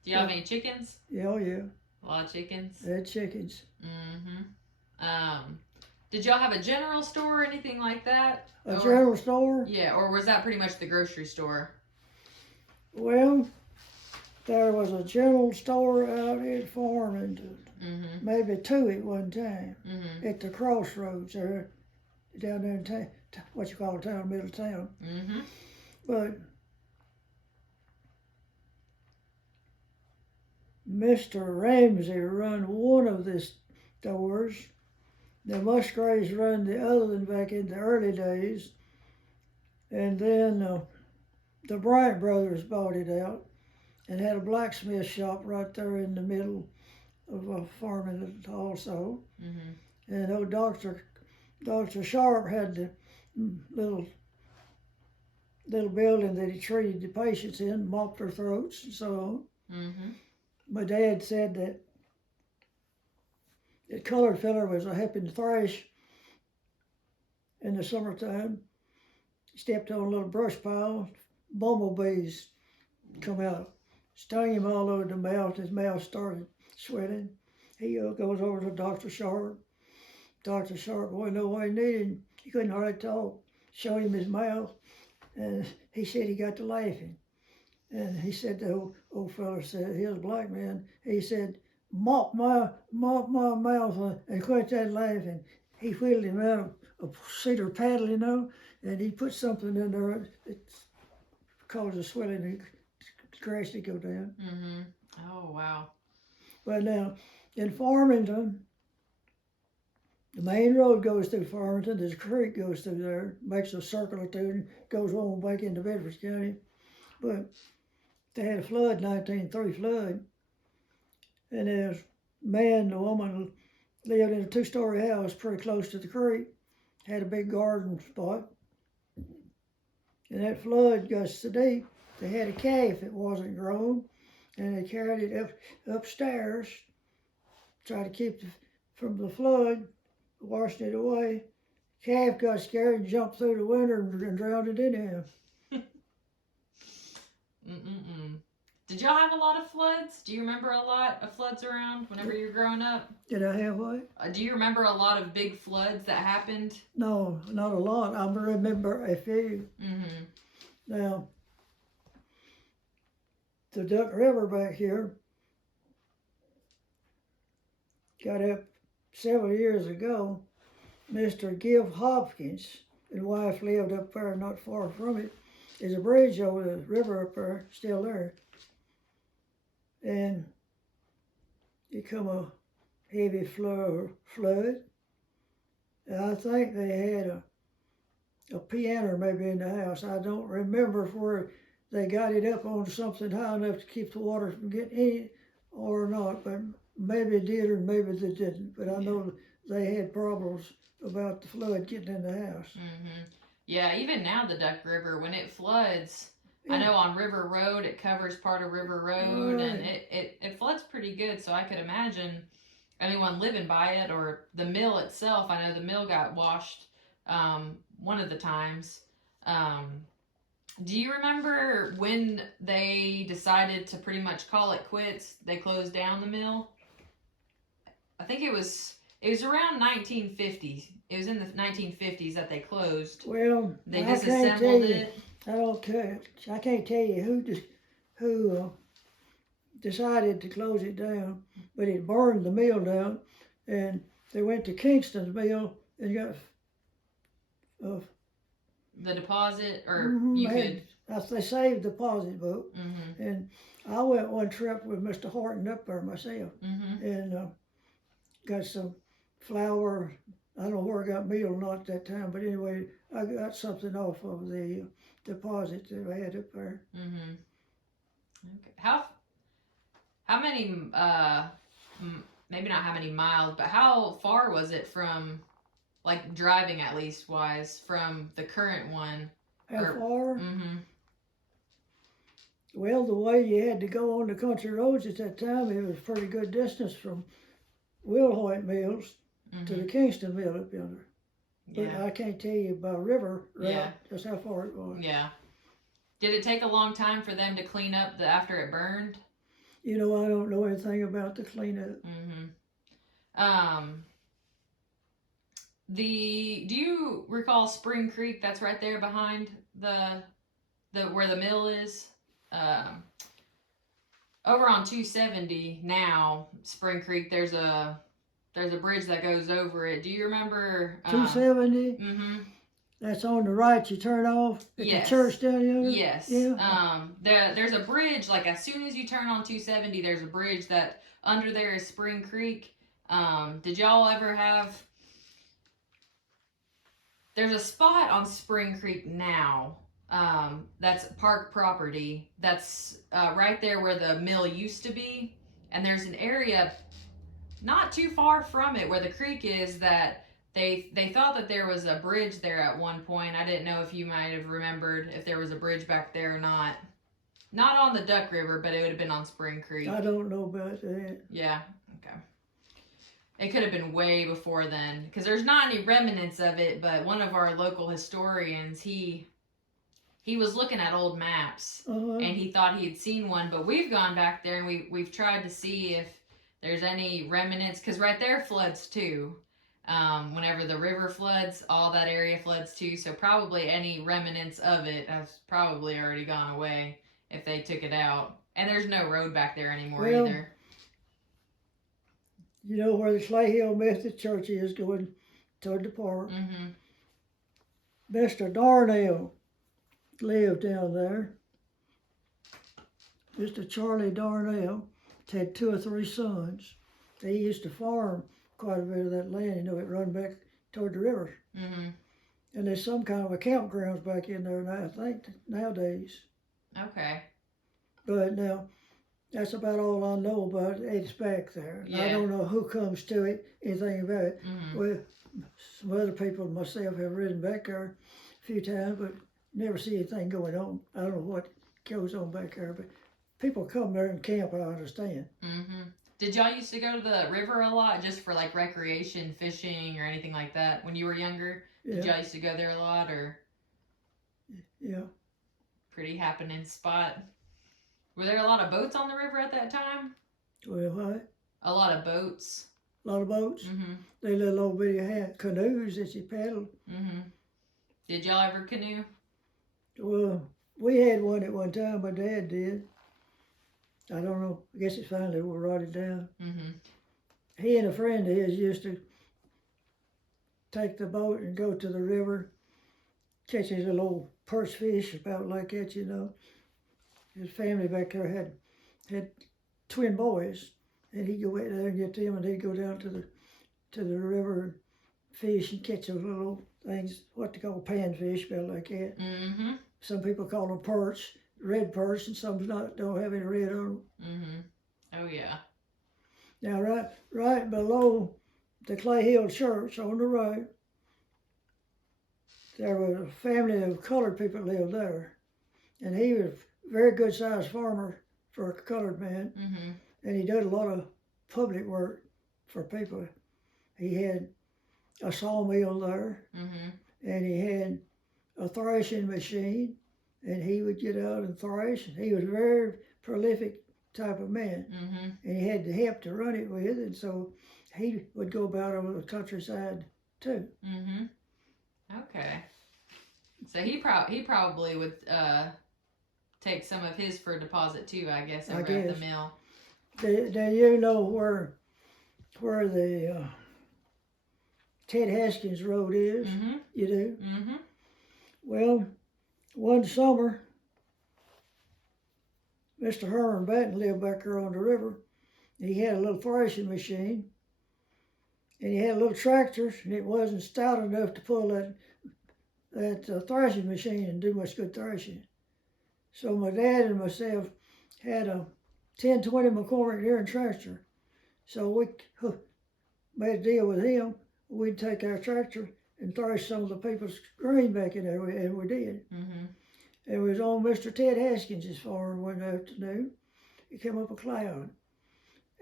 Do y'all have any chickens? Yeah, oh yeah. A lot of chickens. They had chickens. Mm-hmm. Did y'all have a general store or anything like that? A general store? Yeah, or was that pretty much the grocery store? Well, there was a general store out at Farmington. Mm-hmm. Maybe 2 at one time. Mm-hmm. At the crossroads there, down there in town, what you call town, middle town. Mm-hmm. But Mr. Ramsey run one of the stores. The Musgraves run the other one back in the early days. And then the Bryant brothers bought it out and had a blacksmith shop right there in the middle of farming also. Mm-hmm. And old Dr. Sharp had the little building that he treated the patients in, mopped their throats and so on. Mm-hmm. My dad said that the colored feller was a helping thrash in the summertime. He stepped on a little brush pile, bumblebees come out, stung him all over the mouth. His mouth started swelling. He goes over to Dr. Sharp. Dr. Sharp, boy, no way needed. He couldn't hardly talk. Showed him his mouth, and he said he got to laughing. And he said, the old fella said, he was a black man, he said, mop my mouth and quit that laughing. He wheeled him out a cedar paddle, you know, and he put something in there that caused a swelling and grass to go down. Mm-hmm. Oh, wow. But now, in Farmington, the main road goes through Farmington, there's a creek goes through there, makes a circle or two and goes on back into Bedford County. But they had a flood, 1903 flood, and there's a man and a woman lived in a 2-story house pretty close to the creek, had a big garden spot, and that flood got so deep, they had a calf that wasn't grown, and they carried it upstairs, tried to keep from the flood, washed it away. Calf got scared and jumped through the window and drowned it anyhow. Mm-mm-mm. Did y'all have a lot of floods? Do you remember a lot of floods around whenever you were growing up? Did I have what? Do you remember a lot of big floods that happened? No, not a lot. I remember a few. Mm-hmm. Now, the Duck River back here got up several years ago. Mr. Gil Hopkins and wife lived up there not far from it. There's a bridge over the river up there, still there. And it come a heavy flood. And I think they had a piano maybe in the house. I don't remember where they got it up on something high enough to keep the water from getting in or not, but maybe it did or maybe they didn't. But I know they had problems about the flood getting in the house. Mm-hmm. Yeah, even now the Duck River, when it floods, Yeah. I know on River Road, it covers part of River Road, and Right. it floods pretty good, so I could imagine anyone living by it, or the mill itself. I know the mill got washed one of the times. Do you remember when they decided to pretty much call it quits? They closed down the mill? I think it was It was around 1950s. It was in the 1950s that they closed. Well, They I can't tell disassembled you. it. I don't care. I can't tell you who decided to close it down, but it burned the mill down, and they went to Kingston's mill and got The deposit, or you could. they saved the deposit book, Mm-hmm. and I went one trip with Mr. Horton up there myself, Mm-hmm. and got some flour. I don't know where I got meal or not at that time, but anyway, I got something off of the deposit that I had up there. Mm-hmm. Okay. How many? Maybe not how many miles, but how far was it from, like driving at least wise, from the current one? How far? Mm-hmm. Well, the way you had to go on the country roads at that time, it was a pretty good distance from Wilhoit Mills to the Kingston Mill up yonder. But Yeah. I can't tell you by river route Yeah. just how far it was. Yeah. Did it take a long time for them to clean up after it burned? You know, I don't know anything about the cleanup. Mm-hmm. Do you recall Spring Creek? That's right there behind the where the mill is. Over on 270 now, Spring Creek. There's a bridge that goes over it. Do you remember? 270. Mm-hmm. That's on the right. You turn off at Yes. the church down there. Yes. Yeah. There's a bridge. Like as soon as you turn on 270, there's a bridge that under there is Spring Creek. Did y'all ever have? There's a spot on Spring Creek now. That's park property. That's right there where the mill used to be, and there's an area not too far from it where the creek is that they thought that there was a bridge there at one point. I didn't know if you might have remembered if there was a bridge back there or not. Not on the Duck River, but it would have been on Spring Creek. I don't know about that. Yeah. Okay. It could have been way before then, because there's not any remnants of it. But one of our local historians, he was looking at old maps, and he thought he had seen one. But we've gone back there and we've tried to see if there's any remnants, because right there floods too. Whenever the river floods, all that area floods too. So probably any remnants of it has probably already gone away if they took it out. And there's no road back there anymore either. You know where the Clay Hill Methodist Church is going toward the park? Mm-hmm. Mr. Darnell lived down there. Mr. Charlie Darnell had 2 or 3 sons. They used to farm quite a bit of that land, you know, it run back toward the river. Mm-hmm. And there's some kind of a campgrounds back in there now, I think, nowadays. Okay. But now, that's about all I know about it. It's back there. Yeah. I don't know who comes to it, anything about it. Mm-hmm. Well, some other people and myself have ridden back there a few times, but never see anything going on. I don't know what goes on back there, but people come there and camp, I understand. Mm-hmm. Did y'all used to go to the river a lot just for like recreation, fishing, or anything like that when you were younger? Did y'all used to go there a lot, or? Yeah. Pretty happening spot. Were there a lot of boats on the river at that time? Well, what? A lot of boats. A lot of boats? Mm-hmm. They little old bitty canoes that you paddle. Mm-hmm. Did y'all ever canoe? Well, we had one at one time. My dad did. I don't know. I guess it finally was rotted down. Mm-hmm. He and a friend of his used to take the boat and go to the river, catch his little old perch fish about like that, you know. His family back there had twin boys, and he'd go out there and get them, and they'd go down to the river and fish and catch those little things, what they call panfish, about like that. Mm-hmm. Some people call them perch, red perch, and some don't have any red on them. Mm-hmm. Oh yeah. Now right below the Clay Hill Church on the right, there was a family of colored people lived there, and he was a very good sized farmer for a colored man, Mm-hmm. and he did a lot of public work for people. He had a sawmill there, Mm-hmm. and he had a thrashing machine, and he would get out and thrash. He was a very prolific type of man, Mm-hmm. and he had the help to run it with, and so he would go about over the countryside too. Mm-hmm. Okay. So he probably would take some of his for deposit too, I guess, over at the mill. Do you know where the Ted Haskins Road is? Mm-hmm. You do? Mm-hmm. Well, one summer, Mr. Herman Batten lived back there on the river. He had a little threshing machine, and he had a little tractor, and it wasn't stout enough to pull that threshing machine and do much good threshing. So my dad and myself had a 1020 McCormick Deere tractor. So we made a deal with him. We'd take our tractor and thresh some of the people's grain back in there, and we did. Mm-hmm. It was on Mr. Ted Haskins' farm one afternoon. It came up a cloud.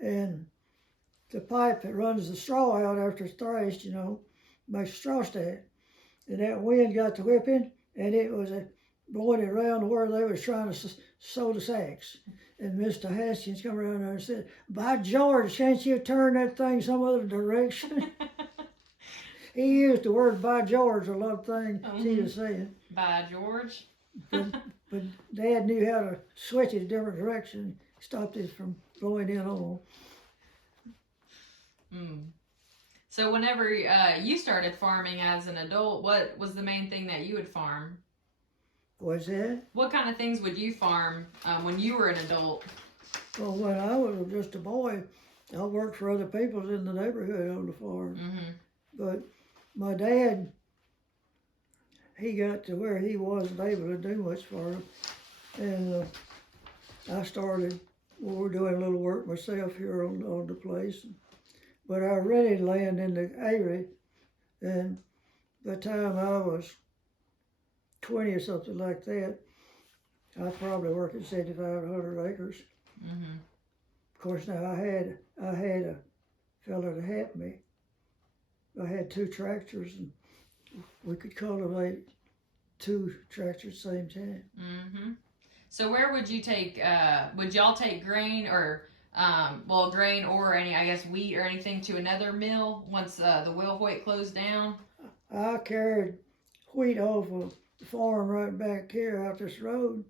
And the pipe that runs the straw out after it's threshed, makes a straw stack. And that wind got to whipping, and it was blowing it around where they was trying to sow the sacks. And Mr. Haskins come around there and said, "By George, can't you turn that thing some other direction?" He used the word "by George" a lot of things he was saying. By George. But Dad knew how to switch it a different direction, stopped it from blowing in on. So whenever you started farming as an adult, what was the main thing that you would farm? What's that? What kind of things would you farm when you were an adult? Well, when I was just a boy, I worked for other people in the neighborhood on the farm. Mm-hmm. But my dad, he got to where he wasn't able to do much for him. And I started, we're doing a little work myself here on the place. But I rented land in the area, and by the time I was 20 or something like that, I probably worked at 7,500 acres. Mm-hmm. Of course, now I had a fella to help me. I had 2 tractors, and we could cultivate 2 tractors at the same time. Mm-hmm. So where would you take? Would y'all take grain or grain or any, I guess, wheat or anything to another mill once the Will Hoyt closed down? I carried wheat off of the farm right back here out this road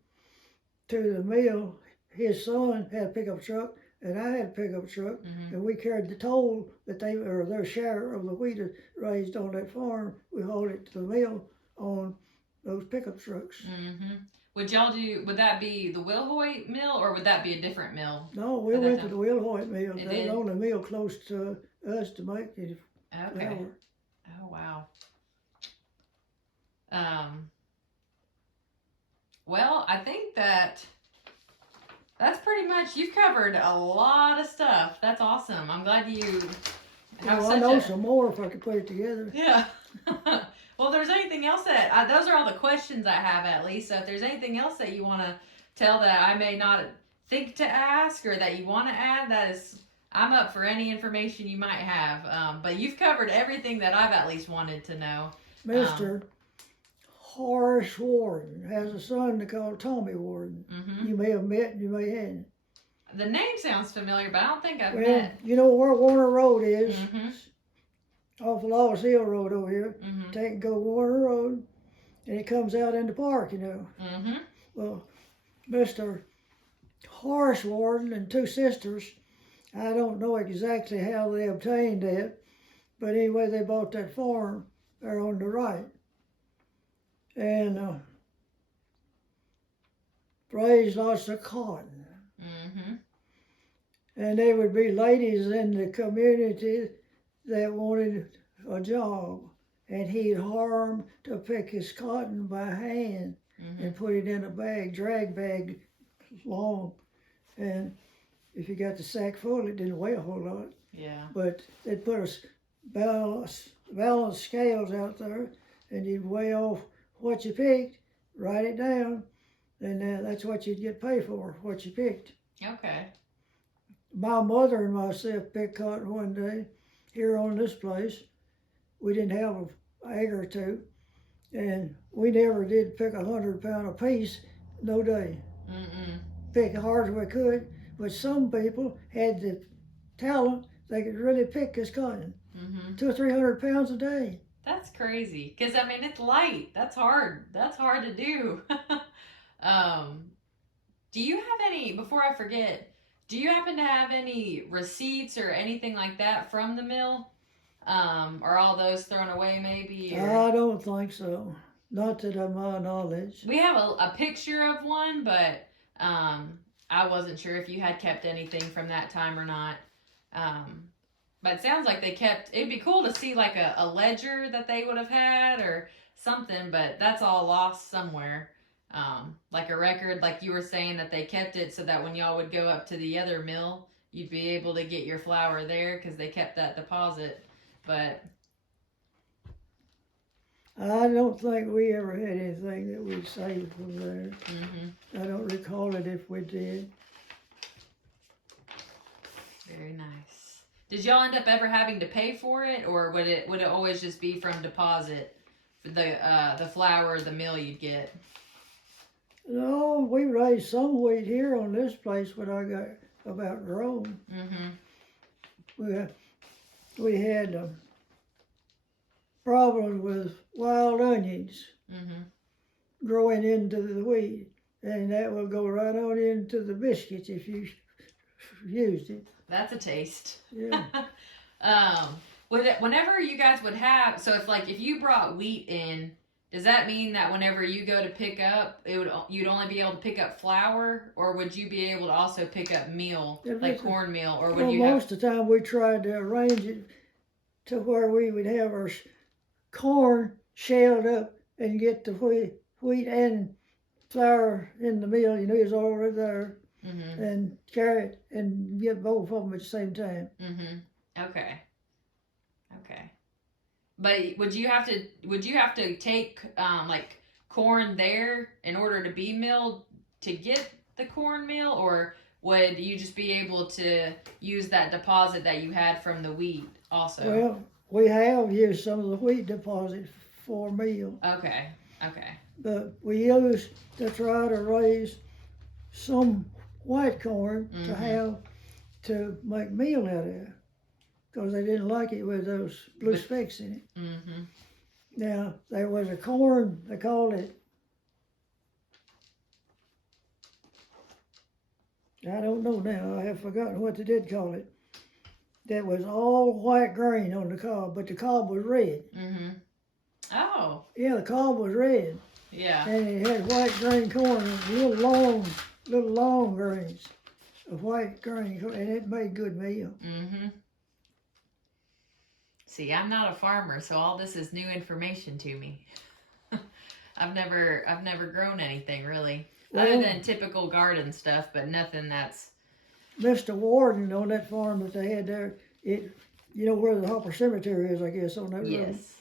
to the mill. His son had a pickup truck, and I had a pickup truck, and we carried the toll that their share of the wheat raised on that farm. We hauled it to the mill on those pickup trucks. Mm-hmm. Would that be the Will Hoyt mill, or would that be a different mill? No, we went to the Will Hoyt mill. That was the did? only mill close to us to make it. Okay. Flour. Oh, wow. Well, I think that's pretty much, you've covered a lot of stuff. That's awesome. I'm glad you have I know some more if I could put it together. Yeah. Well, if there's anything else that, those are all the questions I have at least. So if there's anything else that you want to tell that I may not think to ask or that you want to add, I'm up for any information you might have. But you've covered everything that I've at least wanted to know. Mr. Horace Warden has a son called Tommy Warden. Mm-hmm. You may have met and you may hadn't. The name sounds familiar, but I don't think I've Well, met. you know where Warner Road is? Mm-hmm. Off of Lost Hill Road over here. Mm-hmm. Take and go Warner Road, and it comes out in the park, Mm-hmm. Well, Mr. Horace Warden and 2 sisters, I don't know exactly how they obtained that, but anyway, they bought that farm there on the right. And raised lots of cotton. Mm-hmm. And there would be ladies in the community that wanted a job, and he'd hire them to pick his cotton by hand and put it in a bag, drag bag, long. And if you got the sack full, it didn't weigh a whole lot. Yeah. But they'd put a balance scales out there, and you'd weigh off what you picked, write it down, and that's what you'd get paid for, what you picked. Okay. My mother and myself picked cotton one day here on this place. We didn't have an acre or 2, and we never did pick 100 pound a piece, no day. Mm-mm. Pick as hard as we could, but some people had the talent they could really pick this cotton. Mm-hmm. 200 or 300 pounds a day. That's crazy. Cause I mean, it's light. That's hard. That's hard to do. um, do you have any? Before I forget, do you happen to have any receipts or anything like that from the mill? Are all those thrown away maybe? Or... I don't think so. Not to my knowledge. We have a picture of one, but I wasn't sure if you had kept anything from that time or not. But it sounds like they kept. It'd be cool to see like a ledger that they would have had or something, but that's all lost somewhere. Like a record, like you were saying that they kept it so that when y'all would go up to the other mill, you'd be able to get your flour there because they kept that deposit. But I don't think we ever had anything that we saved from there. mm-hmm. I don't recall it if we did. Very nice. Did y'all end up ever having to pay for it, or would it always just be from deposit for the flour or the meal you'd get? No, we raised some wheat here on this place when I got about grown. Mm-hmm. We had problems with wild onions Mm-hmm. growing into the wheat, and that will go right on into the biscuits if you used it. That's a taste. Yeah. Whenever you guys would have, so if you brought wheat in, does that mean that whenever you go to pick up, you'd only be able to pick up flour, or would you be able to also pick up meal, like cornmeal, or would Well, you most of the time we tried to arrange it to where we would have our corn shelled up and get the wheat and flour in the mill, it's already there, Mm-hmm. and carry it and get both of them at the same time. Mm-hmm. Okay. But would you have to take like corn there in order to be milled to get the cornmeal, or would you just be able to use that deposit that you had from the wheat also? Well, we have used some of the wheat deposit for meal. Okay. But we used to try to raise some white corn to make meal out of, because they didn't like it with those blue specks in it. Mm-hmm. Now, there was a corn, they called it, I don't know now, I have forgotten what they did call it, that was all white grain on the cob, but the cob was red. Mm-hmm. Oh. Yeah, the cob was red. Yeah. And it had white grain corn, little long grains of white grain, and it made good meal. Mm-hmm. See, I'm not a farmer, so all this is new information to me. I've never grown anything really, other than typical garden stuff, but nothing that's. Mr. Warden on that farm that they had there, where the Hopper Cemetery is, I guess, on that road. Yes.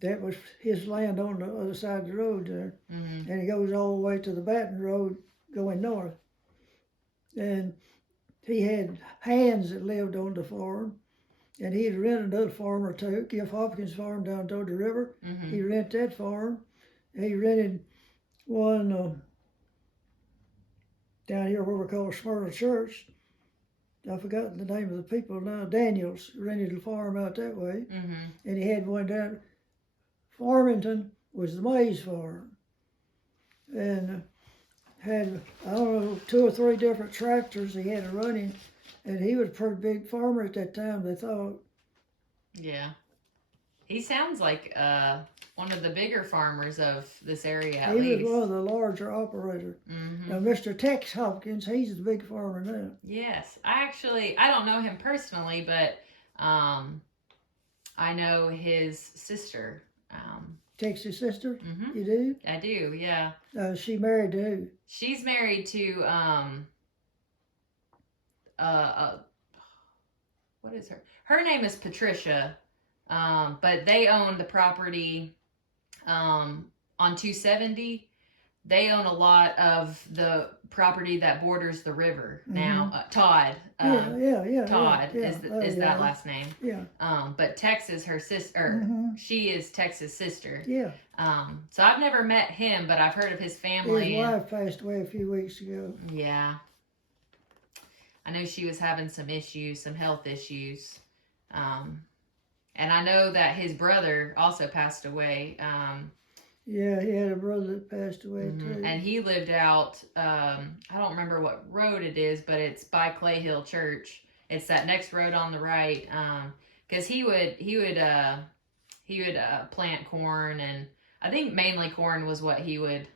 That was his land on the other side of the road there. Mm-hmm. And it goes all the way to the Baton Road going north. And he had hands that lived on the farm. And he had rented another farm or two, Giff Hopkins farm down toward the river. Mm-hmm. He rented that farm. He rented one down here where we call Smyrna Church. I've forgotten the name of the people now. Daniels rented a farm out that way. Mm-hmm. And he had one down Farmington was the maize farm, and had, I don't know, 2 or 3 different tractors he had running, and he was a pretty big farmer at that time, they thought. Yeah. He sounds like one of the bigger farmers of this area at least. He was one of the larger operators. Mm-hmm. Now, Mr. Tex Hopkins, he's the big farmer now. Yes. I don't know him personally, but I know his sister. Texas sister? Mm-hmm. You do? I do, yeah. She married to who? She's married to what is her? Her name is Patricia. But they own the property on 270. They own a lot of the property that borders the river now. Todd. Yeah. Todd is that last name. Yeah. But Tex is her sister. She is Tex's sister. Yeah. So I've never met him, but I've heard of his family. His wife passed away a few weeks ago. Yeah. I know she was having some health issues. And I know that his brother also passed away. Yeah, he had a brother that passed away too. And he lived out, I don't remember what road it is, but it's by Clay Hill Church. It's that next road on the right. Because he would plant corn, and I think mainly corn was what he would.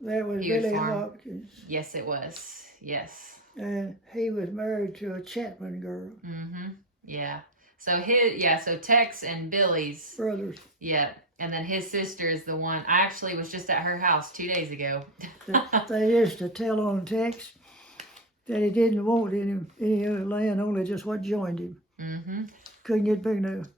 That was Billy Hopkins. Yes, it was. Yes. And he was married to a Chapman girl. Yeah. So so Tex and Billy's brothers. Yeah. And then his sister is the one. I actually was just at her house 2 days ago. They used to tell on Tex that he didn't want any other land, only just what joined him. Couldn't get big enough.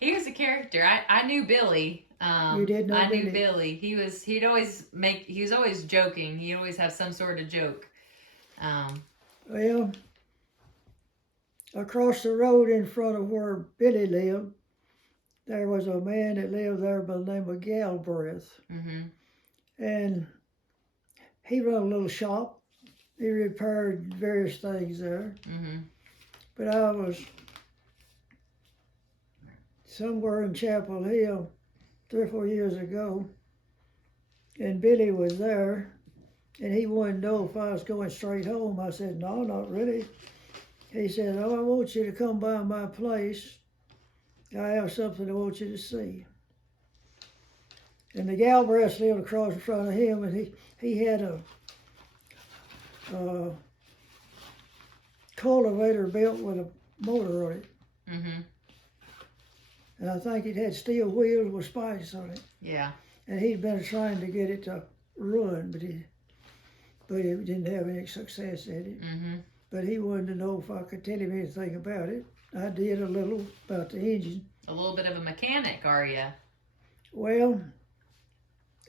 He was a character. I knew Billy. You did know Billy? I knew Billy. He was always joking. He'd always have some sort of joke. Well, across the road in front of where Billy lived, there was a man that lived there by the name of Galbraith. And he run a little shop. He repaired various things there. But I was somewhere in Chapel Hill 3 or 4 years ago, and Billy was there, and he wanted to know if I was going straight home. I said, no, not really. He said, oh, I want you to come by my place. I have something I want you to see. And the Galbraiths lived across in front of him, and he had a cultivator built with a motor on it. And I think it had steel wheels with spikes on it. Yeah. And he'd been trying to get it to run, but he didn't have any success at it. But he wanted to know if I could tell him anything about it. I did a little about the engine. A little bit of a mechanic, are you? Well,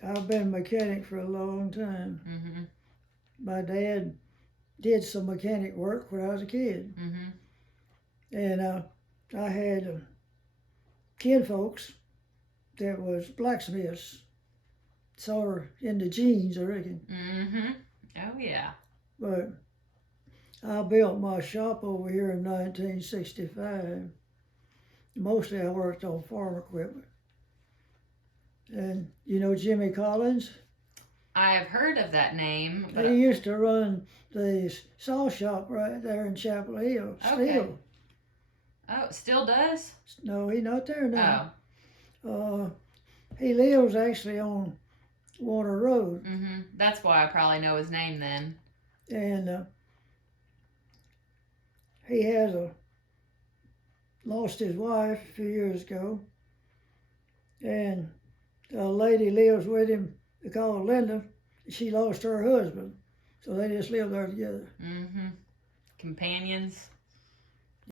I've been a mechanic for a long time. My dad did some mechanic work when I was a kid. And I had kinfolks that was blacksmiths. Sort of in the genes, I reckon. Oh, yeah. But I built my shop over here in 1965. Mostly I worked on farm equipment. And you know Jimmy Collins? I have heard of that name. He used to run the saw shop right there in Chapel Hill. Still. Oh, still does? No, he's not there now. He lives actually on Warner Road. That's why I probably know his name then. And he has lost his wife a few years ago. And a lady lives with him, they call her Linda. She lost her husband. So they just live there together. Companions.